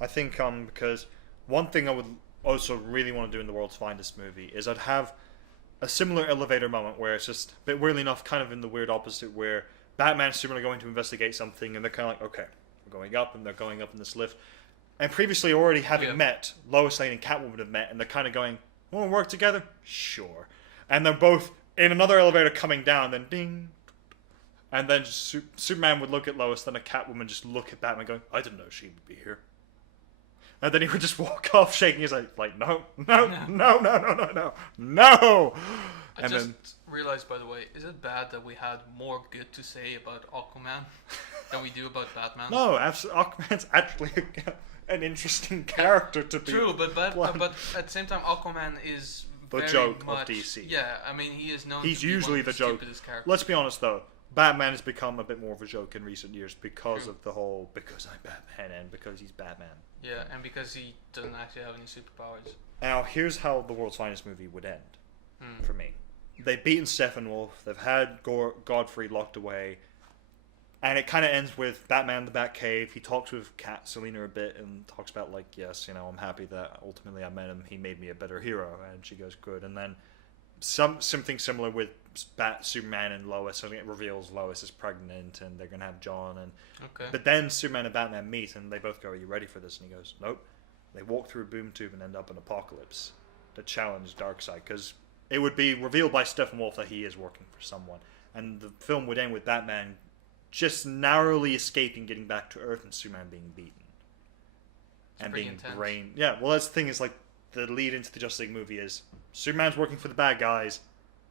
I think because one thing I would also really want to do in the world's finest movie is I'd have a similar elevator moment where it's just, but weirdly enough, kind of in the weird opposite, where Batman and Superman are going to investigate something, and they're kind of like, okay, we're going up, and they're going up in this lift. And previously already having met, Lois Lane and Catwoman have met, and they're kind of going, want to work together? Sure. And they're both in another elevator coming down, then ding. And then just Superman would look at Lois, then a Catwoman just look at Batman going, I didn't know she would be here. And then he would just walk off shaking his head, like, no. I just realized, by the way, is it bad that we had more good to say about Aquaman than we do about Batman? No, absolutely. Aquaman's actually an interesting character to be. True, but at the same time, Aquaman is the very joke much, of DC. Yeah, I mean, he is known. He's to be usually one of the the joke. stupidest characters. Let's be honest, though. Batman has become a bit more of a joke in recent years because True. of the whole, because I'm Batman and because he's Batman. Yeah, and because he doesn't actually have any superpowers. Now, here's how the world's finest movie would end for me. They've beaten Steppenwolf, they've had Godfrey locked away, and it kind of ends with Batman in the Batcave. He talks with Cat Selina a bit and talks about, like, yes, you know, I'm happy that ultimately I met him. He made me a better hero. And she goes, good. And then something similar with Superman and Lois. I think it reveals Lois is pregnant and they're going to have John. And Okay. But then Superman and Batman meet and they both go, are you ready for this? And he goes, nope. They walk through a boom tube and end up in Apocalypse to challenge Darkseid, because it would be revealed by Steppenwolf that he is working for someone, and the film would end with Batman just narrowly escaping getting back to Earth and Superman being beaten. It's And pretty being intense. brain. Yeah, well, that's the thing, is like the lead into the Justice League movie is Superman's working for the bad guys.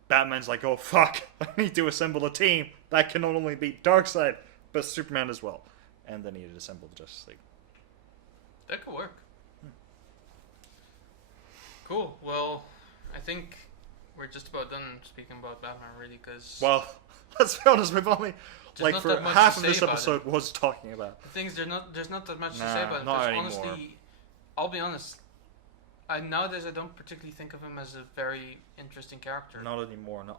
Batman's like, oh fuck, I need to assemble a team that can not only beat Darkseid, but Superman as well. And then he had assembled the Justice League. That could work. Cool. Well, I think we're just about done speaking about Batman, really, because Well, let's be honest, we've only, There's like, not for that much half to of this say about episode was talking about. the things there's not that much to Nah, say about it. not Because anymore. honestly, I'll be honest. Nowadays I don't particularly think of him as a very interesting character. Not anymore. No.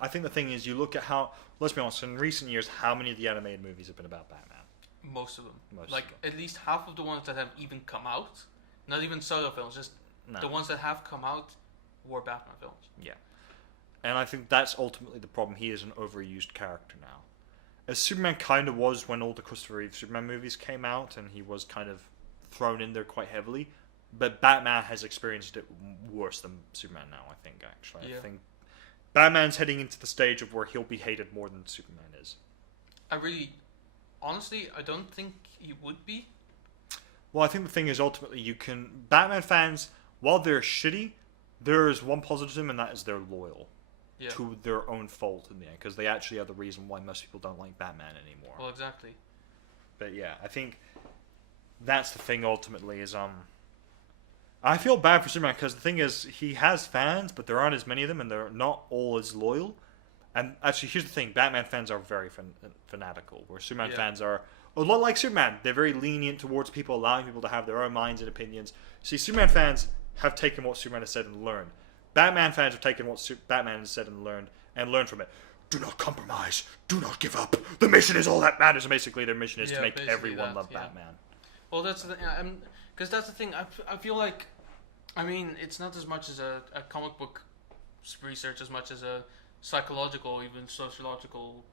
I think the thing is, you look at how, let's be honest, in recent years, how many of the animated movies have been about Batman? Most of them. Most Like of at least half of the ones that have even come out, not even solo films, just No. the ones that have come out were Batman films. Yeah. And I think that's ultimately the problem. He is an overused character now. As Superman kind of was when all the Christopher Reeve Superman movies came out, and he was kind of thrown in there quite heavily. But Batman has experienced it worse than Superman now, I think, actually. Yeah. I think Batman's heading into the stage of where he'll be hated more than Superman is. Honestly, I don't think he would be. Well, I think the thing is, ultimately, Batman fans, while they're shitty, there is one positive, and that is they're loyal Yeah. to their own fault in the end, because they actually are the reason why most people don't like Batman anymore. Well, exactly. But yeah, I think that's the thing. Ultimately, is I feel bad for Superman, because the thing is, he has fans, but there aren't as many of them, and they're not all as loyal. And actually, here's the thing: Batman fans are very fanatical, where Superman Yeah. fans are a lot like Superman. They're very lenient towards people, allowing people to have their own minds and opinions. See, Superman fans have taken what Superman has said and learned. Batman fans have taken what Batman has said and learned from it. Do not compromise. Do not give up. The mission is all that matters. And basically, their mission is to Yeah, make basically everyone that, love yeah. Batman. Well, that's the thing. Because that's the thing. I feel like, I mean, it's not as much as a comic book research as much as a psychological, even sociological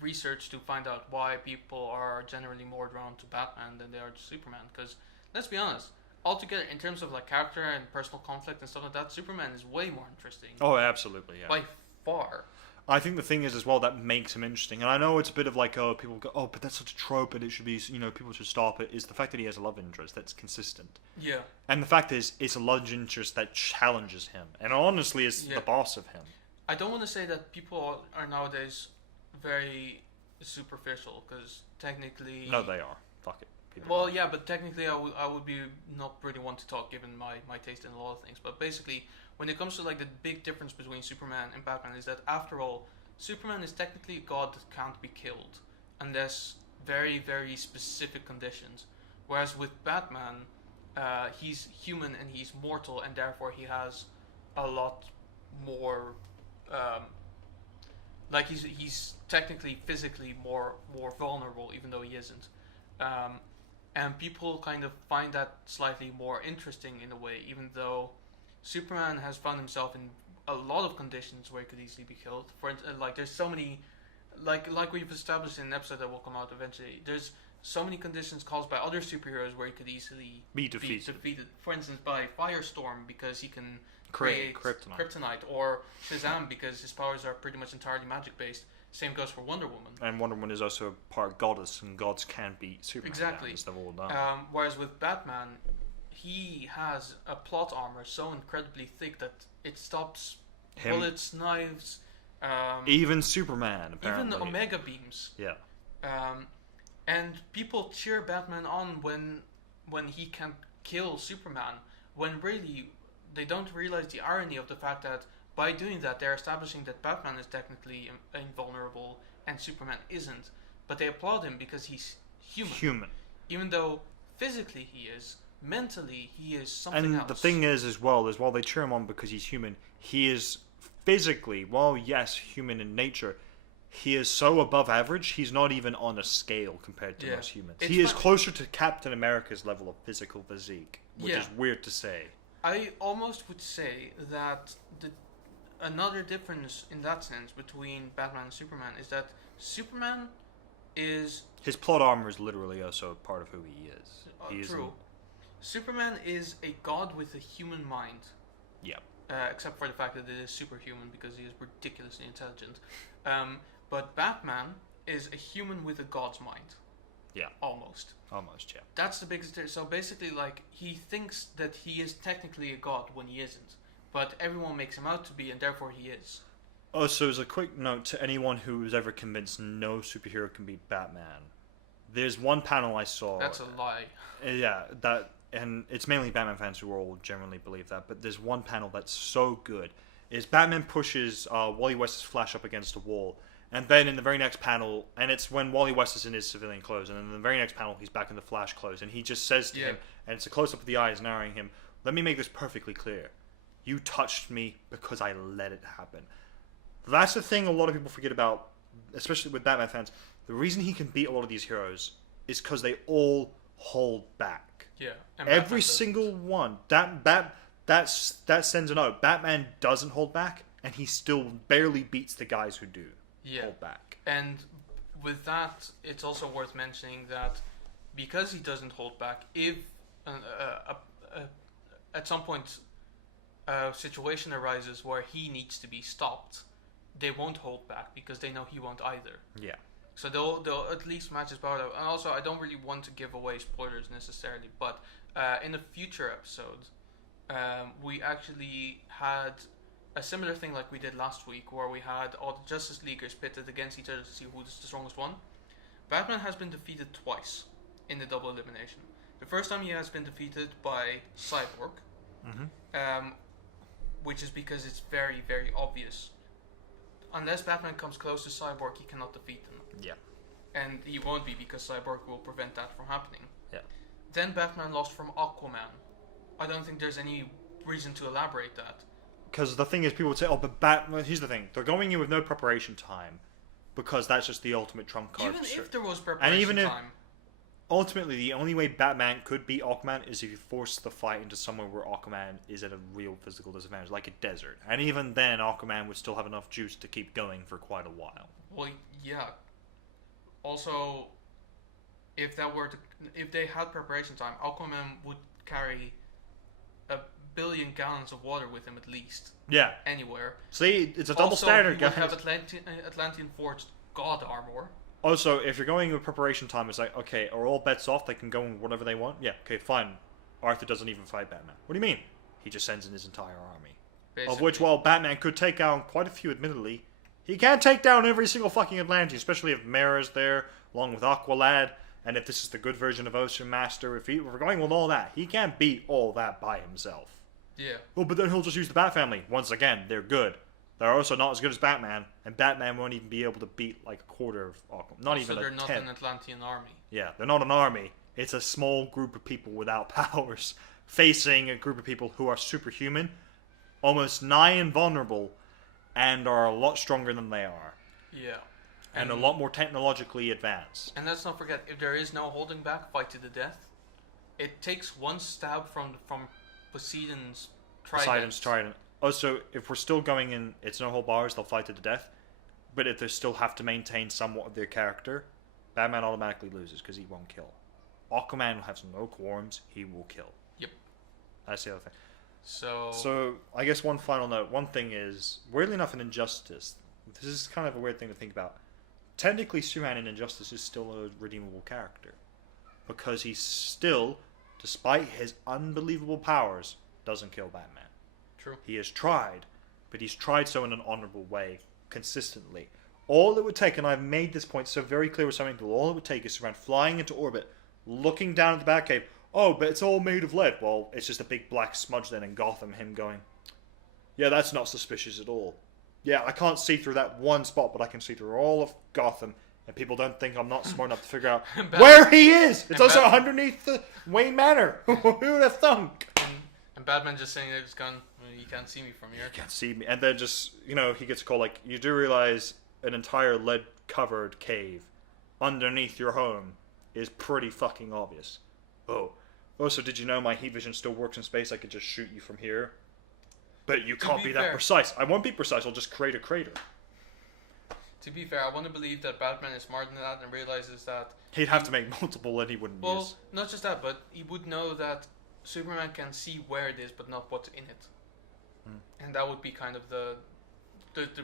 research to find out why people are generally more drawn to Batman than they are to Superman. Because let's be honest, altogether, in terms of like character and personal conflict and stuff like that, Superman is way more interesting Oh, absolutely, yeah. by far. I think the thing is as well that makes him interesting, and I know it's a bit of like, oh, people go, oh, but that's such a trope, and it should be, people should stop it. Is the fact that he has a love interest that's consistent, Yeah. and the fact is, it's a love interest that challenges him, and honestly, is Yeah. the boss of him. I don't want to say that people are nowadays very superficial, because technically... No, they are. Fuck it. People Well, are. yeah, but technically I would be not really one to talk given my taste in a lot of things. But basically, when it comes to like the big difference between Superman and Batman is that after all, Superman is technically a god that can't be killed unless very, very specific conditions. Whereas with Batman, he's human and he's mortal, and therefore he has a lot more... like he's technically physically more vulnerable, even though he isn't. And people kind of find that slightly more interesting in a way, even though Superman has found himself in a lot of conditions where he could easily be killed. For instance, like there's so many, like we've established in an episode that will come out eventually. There's so many conditions caused by other superheroes where he could easily Be defeated. For instance, by Firestorm because he can Create create kryptonite. or Shazam because his powers are pretty much entirely magic based. Same goes for Wonder Woman. And Wonder Woman is also a part goddess, and gods can beat Superman. Exactly. As they've all done. Whereas with Batman, he has a plot armor so incredibly thick that it stops Him. bullets, knives, Even Superman, apparently. even the Omega beams. Yeah. And people cheer Batman on when he can kill Superman, when really they don't realize the irony of the fact that by doing that they're establishing that Batman is technically invulnerable and Superman isn't. But they applaud him because he's human. Even though physically he is, mentally he is something And else. the thing is, as well, while they cheer him on because he's human, he is physically, while yes, human in nature, he is so above average, he's not even on a scale compared to Yeah. most humans. It's He is fun- closer to Captain America's level of physical physique, which Yeah. is weird to say. I almost would say that another difference in that sense between Batman and Superman is that Superman is His plot armor is literally also part of who he is. He is true. Superman is a god with a human mind. Yeah. Except for the fact that it is superhuman because he is ridiculously intelligent. But Batman is a human with a god's mind. Yeah. Almost. Almost, yeah. That's the biggest difference. So basically, like, he thinks that he is technically a god when he isn't. But everyone makes him out to be, and therefore he is. Also, as a quick note to anyone who is ever convinced no superhero can beat Batman, there's one panel I saw. That's a lie. Yeah, and it's mainly Batman fans who all generally believe that, but there's one panel that's so good. Is Batman pushes Wally West's Flash up against a wall, and then in the very next panel, and it's when Wally West is in his civilian clothes, and in the very next panel he's back in the Flash clothes, and he just says to him, and it's a close-up of the eyes narrowing him, "Let me make this perfectly clear. You touched me because I let it happen." That's the thing a lot of people forget about, especially with Batman fans. The reason he can beat a lot of these heroes is because they all hold back. Yeah. And Every single one. That sends a note. Batman doesn't hold back, and he still barely beats the guys who do hold back. And with that, it's also worth mentioning that because he doesn't hold back, if at some point a situation arises where he needs to be stopped, they won't hold back because they know he won't either. Yeah. So they'll at least match his power. And also, I don't really want to give away spoilers necessarily, but in a future episode, we actually had a similar thing like we did last week, where we had all the Justice Leaguers pitted against each other to see who's the strongest one. Batman has been defeated twice in the double elimination. The first time he has been defeated by Cyborg, which is because it's very, very obvious. Unless Batman comes close to Cyborg, he cannot defeat him. Yeah. And he won't be because Cyborg will prevent that from happening. Yeah. Then Batman lost from Aquaman. I don't think there's any reason to elaborate that. Because the thing is, people would say, "Oh, but Batman." Here's the thing: they're going in with no preparation time, because that's just the ultimate trump card. Even if there was preparation time. Ultimately, the only way Batman could beat Aquaman is if you force the fight into somewhere where Aquaman is at a real physical disadvantage, like a desert. And even then, Aquaman would still have enough juice to keep going for quite a while. Well, yeah. Also, if they had preparation time, Aquaman would carry 1 billion gallons of water with him at least. Yeah. Anywhere. See, it's a double standard, guys. guys. Also, he would have Atlantean forged god armor. Also, if you're going with preparation time, it's like, okay, are all bets off? They can go in whatever they want? Yeah, okay, fine. Arthur doesn't even fight Batman. What do you mean? He just sends in his entire army. Basically. Of which, while Batman could take down quite a few, admittedly, he can't take down every single fucking Atlantean, especially if Mara's there, along with Aqualad, and if this is the good version of Ocean Master. If we're going with all that, he can't beat all that by himself. Yeah. Oh, but then he'll just use the Bat Family. Once again, they're good. They're also not as good as Batman, and Batman won't even be able to beat like a quarter of Aquaman. Not even a tenth. So they're not an Atlantean army. Yeah, they're not an army. It's a small group of people without powers facing a group of people who are superhuman, almost nigh invulnerable, and are a lot stronger than they are. Yeah. And a lot more technologically advanced. And let's not forget, if there is no holding back, fight to the death, it takes one stab from Poseidon's trident. Also, if we're still going in, it's no hold bars, they'll fight to the death. But if they still have to maintain somewhat of their character, Batman automatically loses because he won't kill. Aquaman will have no quorums, he will kill. Yep. That's the other thing. So I guess one final note. One thing is, weirdly enough, in Injustice, this is kind of a weird thing to think about. Technically, Superman in Injustice is still a redeemable character. Because he still, despite his unbelievable powers, doesn't kill Batman. True. He has tried, but he's tried so in an honorable way, consistently. All it would take, and I've made this point so very clear with some people, all it would take is Superman flying into orbit, looking down at the Batcave. Oh, but it's all made of lead. Well, it's just a big black smudge then in Gotham, him going, yeah, that's not suspicious at all. Yeah, I can't see through that one spot, but I can see through all of Gotham, and people don't think I'm not smart enough to figure out where he is! It's also underneath the Wayne Manor! Who would have thunk? And Batman just saying that his gun, you can't see me from here. You can't see me. And then just, he gets a call like, you do realize an entire lead-covered cave underneath your home is pretty fucking obvious. Oh. Also, did you know my heat vision still works in space? I could just shoot you from here. But you can't be that precise. I won't be precise, I'll just create a crater. To be fair, I want to believe that Batman is smarter than that and realizes that... He'd have to make multiple and he wouldn't use... Well, not just that, but he would know that Superman can see where it is, but not what's in it, Hmm. and that would be kind of the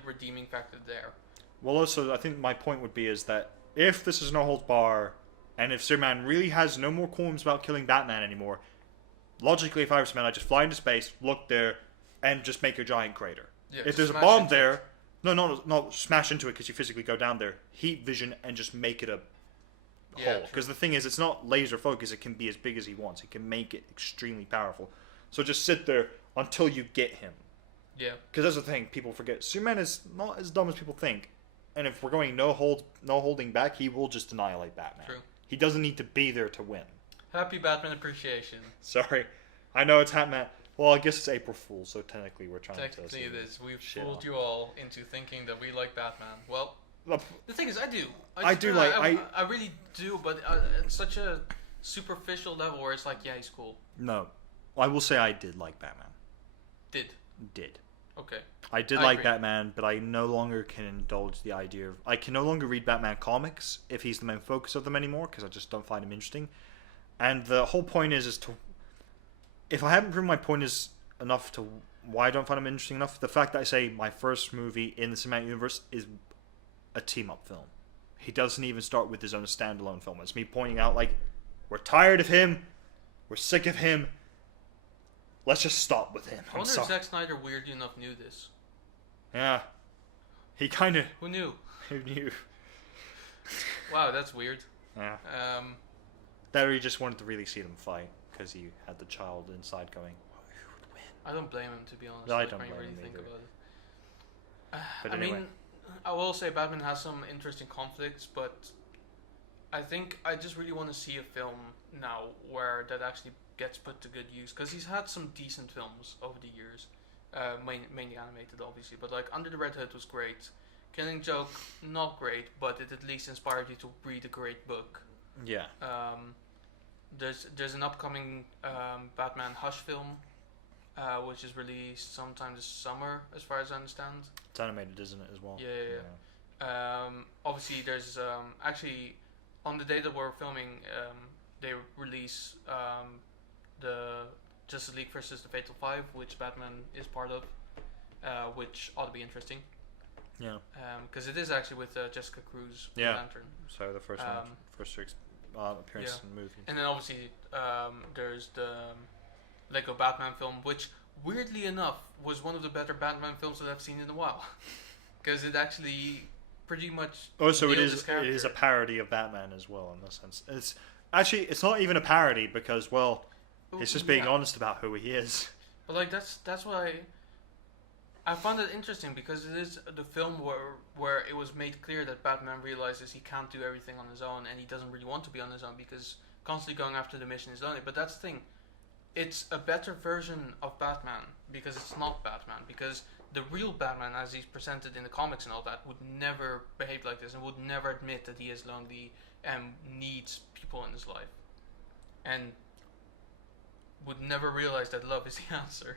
redeeming factor there. Well, also, I think my point would be is that if this is no holds bar, and if Superman really has no more qualms about killing Batman anymore, logically, if I were Superman, I'd just fly into space, look there, and just make a giant crater. Yeah, If just there's a smash bomb into there, it. not smash into it because you physically go down there. Heat vision and just make it a Yeah, hole. true. Because the thing is, it's not laser focus. It can be as big as he wants. He can make it extremely powerful. So just sit there until you get him. Yeah, Because that's the thing, people forget. Superman is not as dumb as people think. And if we're going no holding back, he will just annihilate Batman. True. He doesn't need to be there to win. happy Batman appreciation. Sorry. I know it's Batman. Well, I guess it's April Fool's, so technically we're trying Technically, to... it is. We've shit fooled on. you all into thinking that we like Batman. Well, Look, the thing is, I do. I do like- I really do, but it's such a superficial level where it's like, yeah, he's cool. no. I will say I did like Batman. Did. Okay. I did I like agree. Batman, but I no longer can indulge the idea of... I can no longer read Batman comics if he's the main focus of them anymore, because I just don't find him interesting. And the whole point is to... If I haven't proven my point is enough to why I don't find him interesting enough, the fact that I say my first movie in the cinematic universe is a team-up film. He doesn't even start with his own standalone film. It's me pointing out, like, we're tired of him, we're sick of him, let's just stop with him. I I'm wonder sorry. if Zack Snyder, weirdly enough, knew this. Yeah. He kind of... Who knew? Who knew? Wow, that's weird. Yeah. Um, That he just wanted to really see them fight because he had the child inside going, who would win? I don't blame him, to be honest. No, I like, don't when you blame really him think either. about it. But I anyway. mean, I will say Batman has some interesting conflicts, but I think I just really want to see a film now where that actually gets put to good use, because he's had some decent films over the years, mainly animated, obviously. But like Under the Red Hood was great. Killing Joke, not great, but it at least inspired you to read a great book. Yeah. There's an upcoming Batman Hush film, which is released sometime this summer, as far as I understand. It's animated, isn't it, as well? Yeah. Obviously, there's actually on the day that we're filming, they release the Justice League versus the Fatal Five, which Batman is part of, which ought to be interesting. Yeah. Because it is actually with Jessica Cruz, Yeah. Lantern. So the first one, first appearance yeah. in the movie. And then obviously there's the Lego Batman film, which weirdly enough was one of the better Batman films that I've seen in a while, because it actually pretty much Also, it nailed is his a character. parody of Batman as well, in that sense. It's not even a parody because, well, it's just being Yeah. honest about who he is. But like that's why I found it interesting, because it is the film where it was made clear that Batman realizes he can't do everything on his own, and he doesn't really want to be on his own because constantly going after the mission is lonely. But that's the thing. It's a better version of Batman because it's not Batman. Because the real Batman, as he's presented in the comics and all that, would never behave like this and would never admit that he is lonely and needs people in his life, and would never realize that love is the answer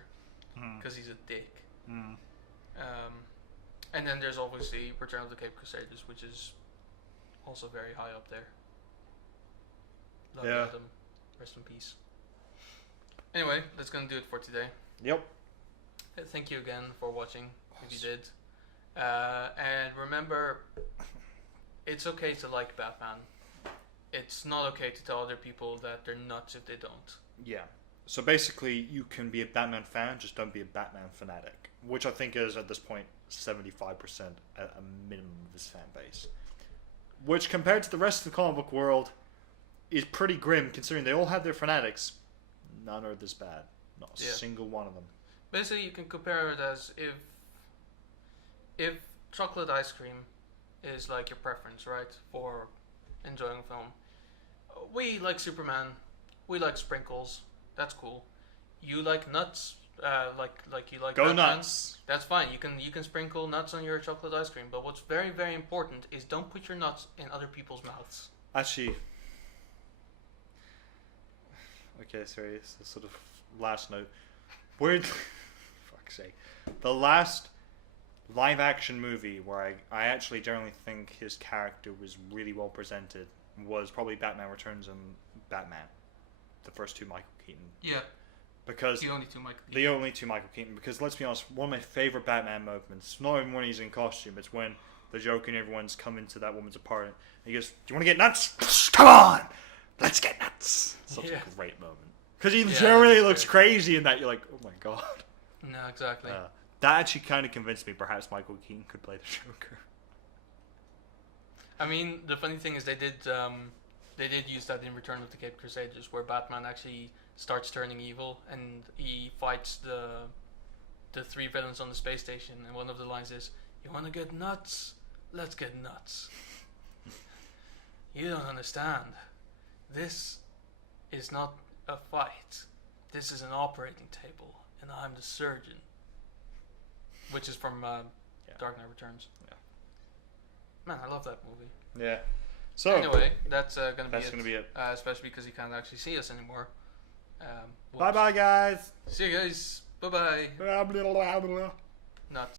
because he's a dick. Mm. And then there's obviously Return of the Cape Crusaders, which is also very high up there. Love Yeah. Adam. Rest in peace. Anyway, that's gonna do it for today. Yep. Thank you again for watching, if you did. And remember, it's okay to like Batman. It's not okay to tell other people that they're nuts if they don't. Yeah. So basically, you can be a Batman fan, just don't be a Batman fanatic. Which I think is, at this point, 75% at a minimum of his fan base. Which, compared to the rest of the comic book world, is pretty grim, considering they all have their fanatics. None are this bad. Not a Yeah. single one of them. Basically, you can compare it as if chocolate ice cream is like your preference, right, for enjoying a film. We like Superman. We like sprinkles. That's cool. You like nuts. Like you like Go Batman. nuts! That's fine. You can sprinkle nuts on your chocolate ice cream. But what's very, very important is don't put your nuts in other people's mouths. Actually... Okay, sorry, it's the sort of last note. Weird... Fuck's sake. The last live-action movie where I actually generally think his character was really well presented was probably Batman Returns and Batman. the first two Michael Keaton. Yeah, Because the only two Michael Keaton. the only two Michael Keaton. Because let's be honest, one of my favorite Batman moments, not even when he's in costume, it's when the Joker and everyone's coming to that woman's apartment. And he goes, "Do you want to get nuts? Come on, let's get nuts." Such Yeah. a great moment. Because he Yeah, generally that's looks great. crazy in that. You're like, oh my god. No, exactly. That actually kind of convinced me perhaps Michael Keaton could play the Joker. I mean, the funny thing is they did use that in Return of the Cape Crusaders, where Batman actually starts turning evil and he fights the three villains on the space station, and one of the lines is, "You want to get nuts? Let's get nuts." You don't understand. This is not a fight. This is an operating table, and I'm the surgeon. Which is from Dark Knight Returns. Yeah. Man, I love that movie. Yeah. So Anyway, that's gonna be it. Especially because he can't actually see us anymore. Bye bye, guys. See you guys. Bye bye. Blah, blah, blah, blah. Nuts.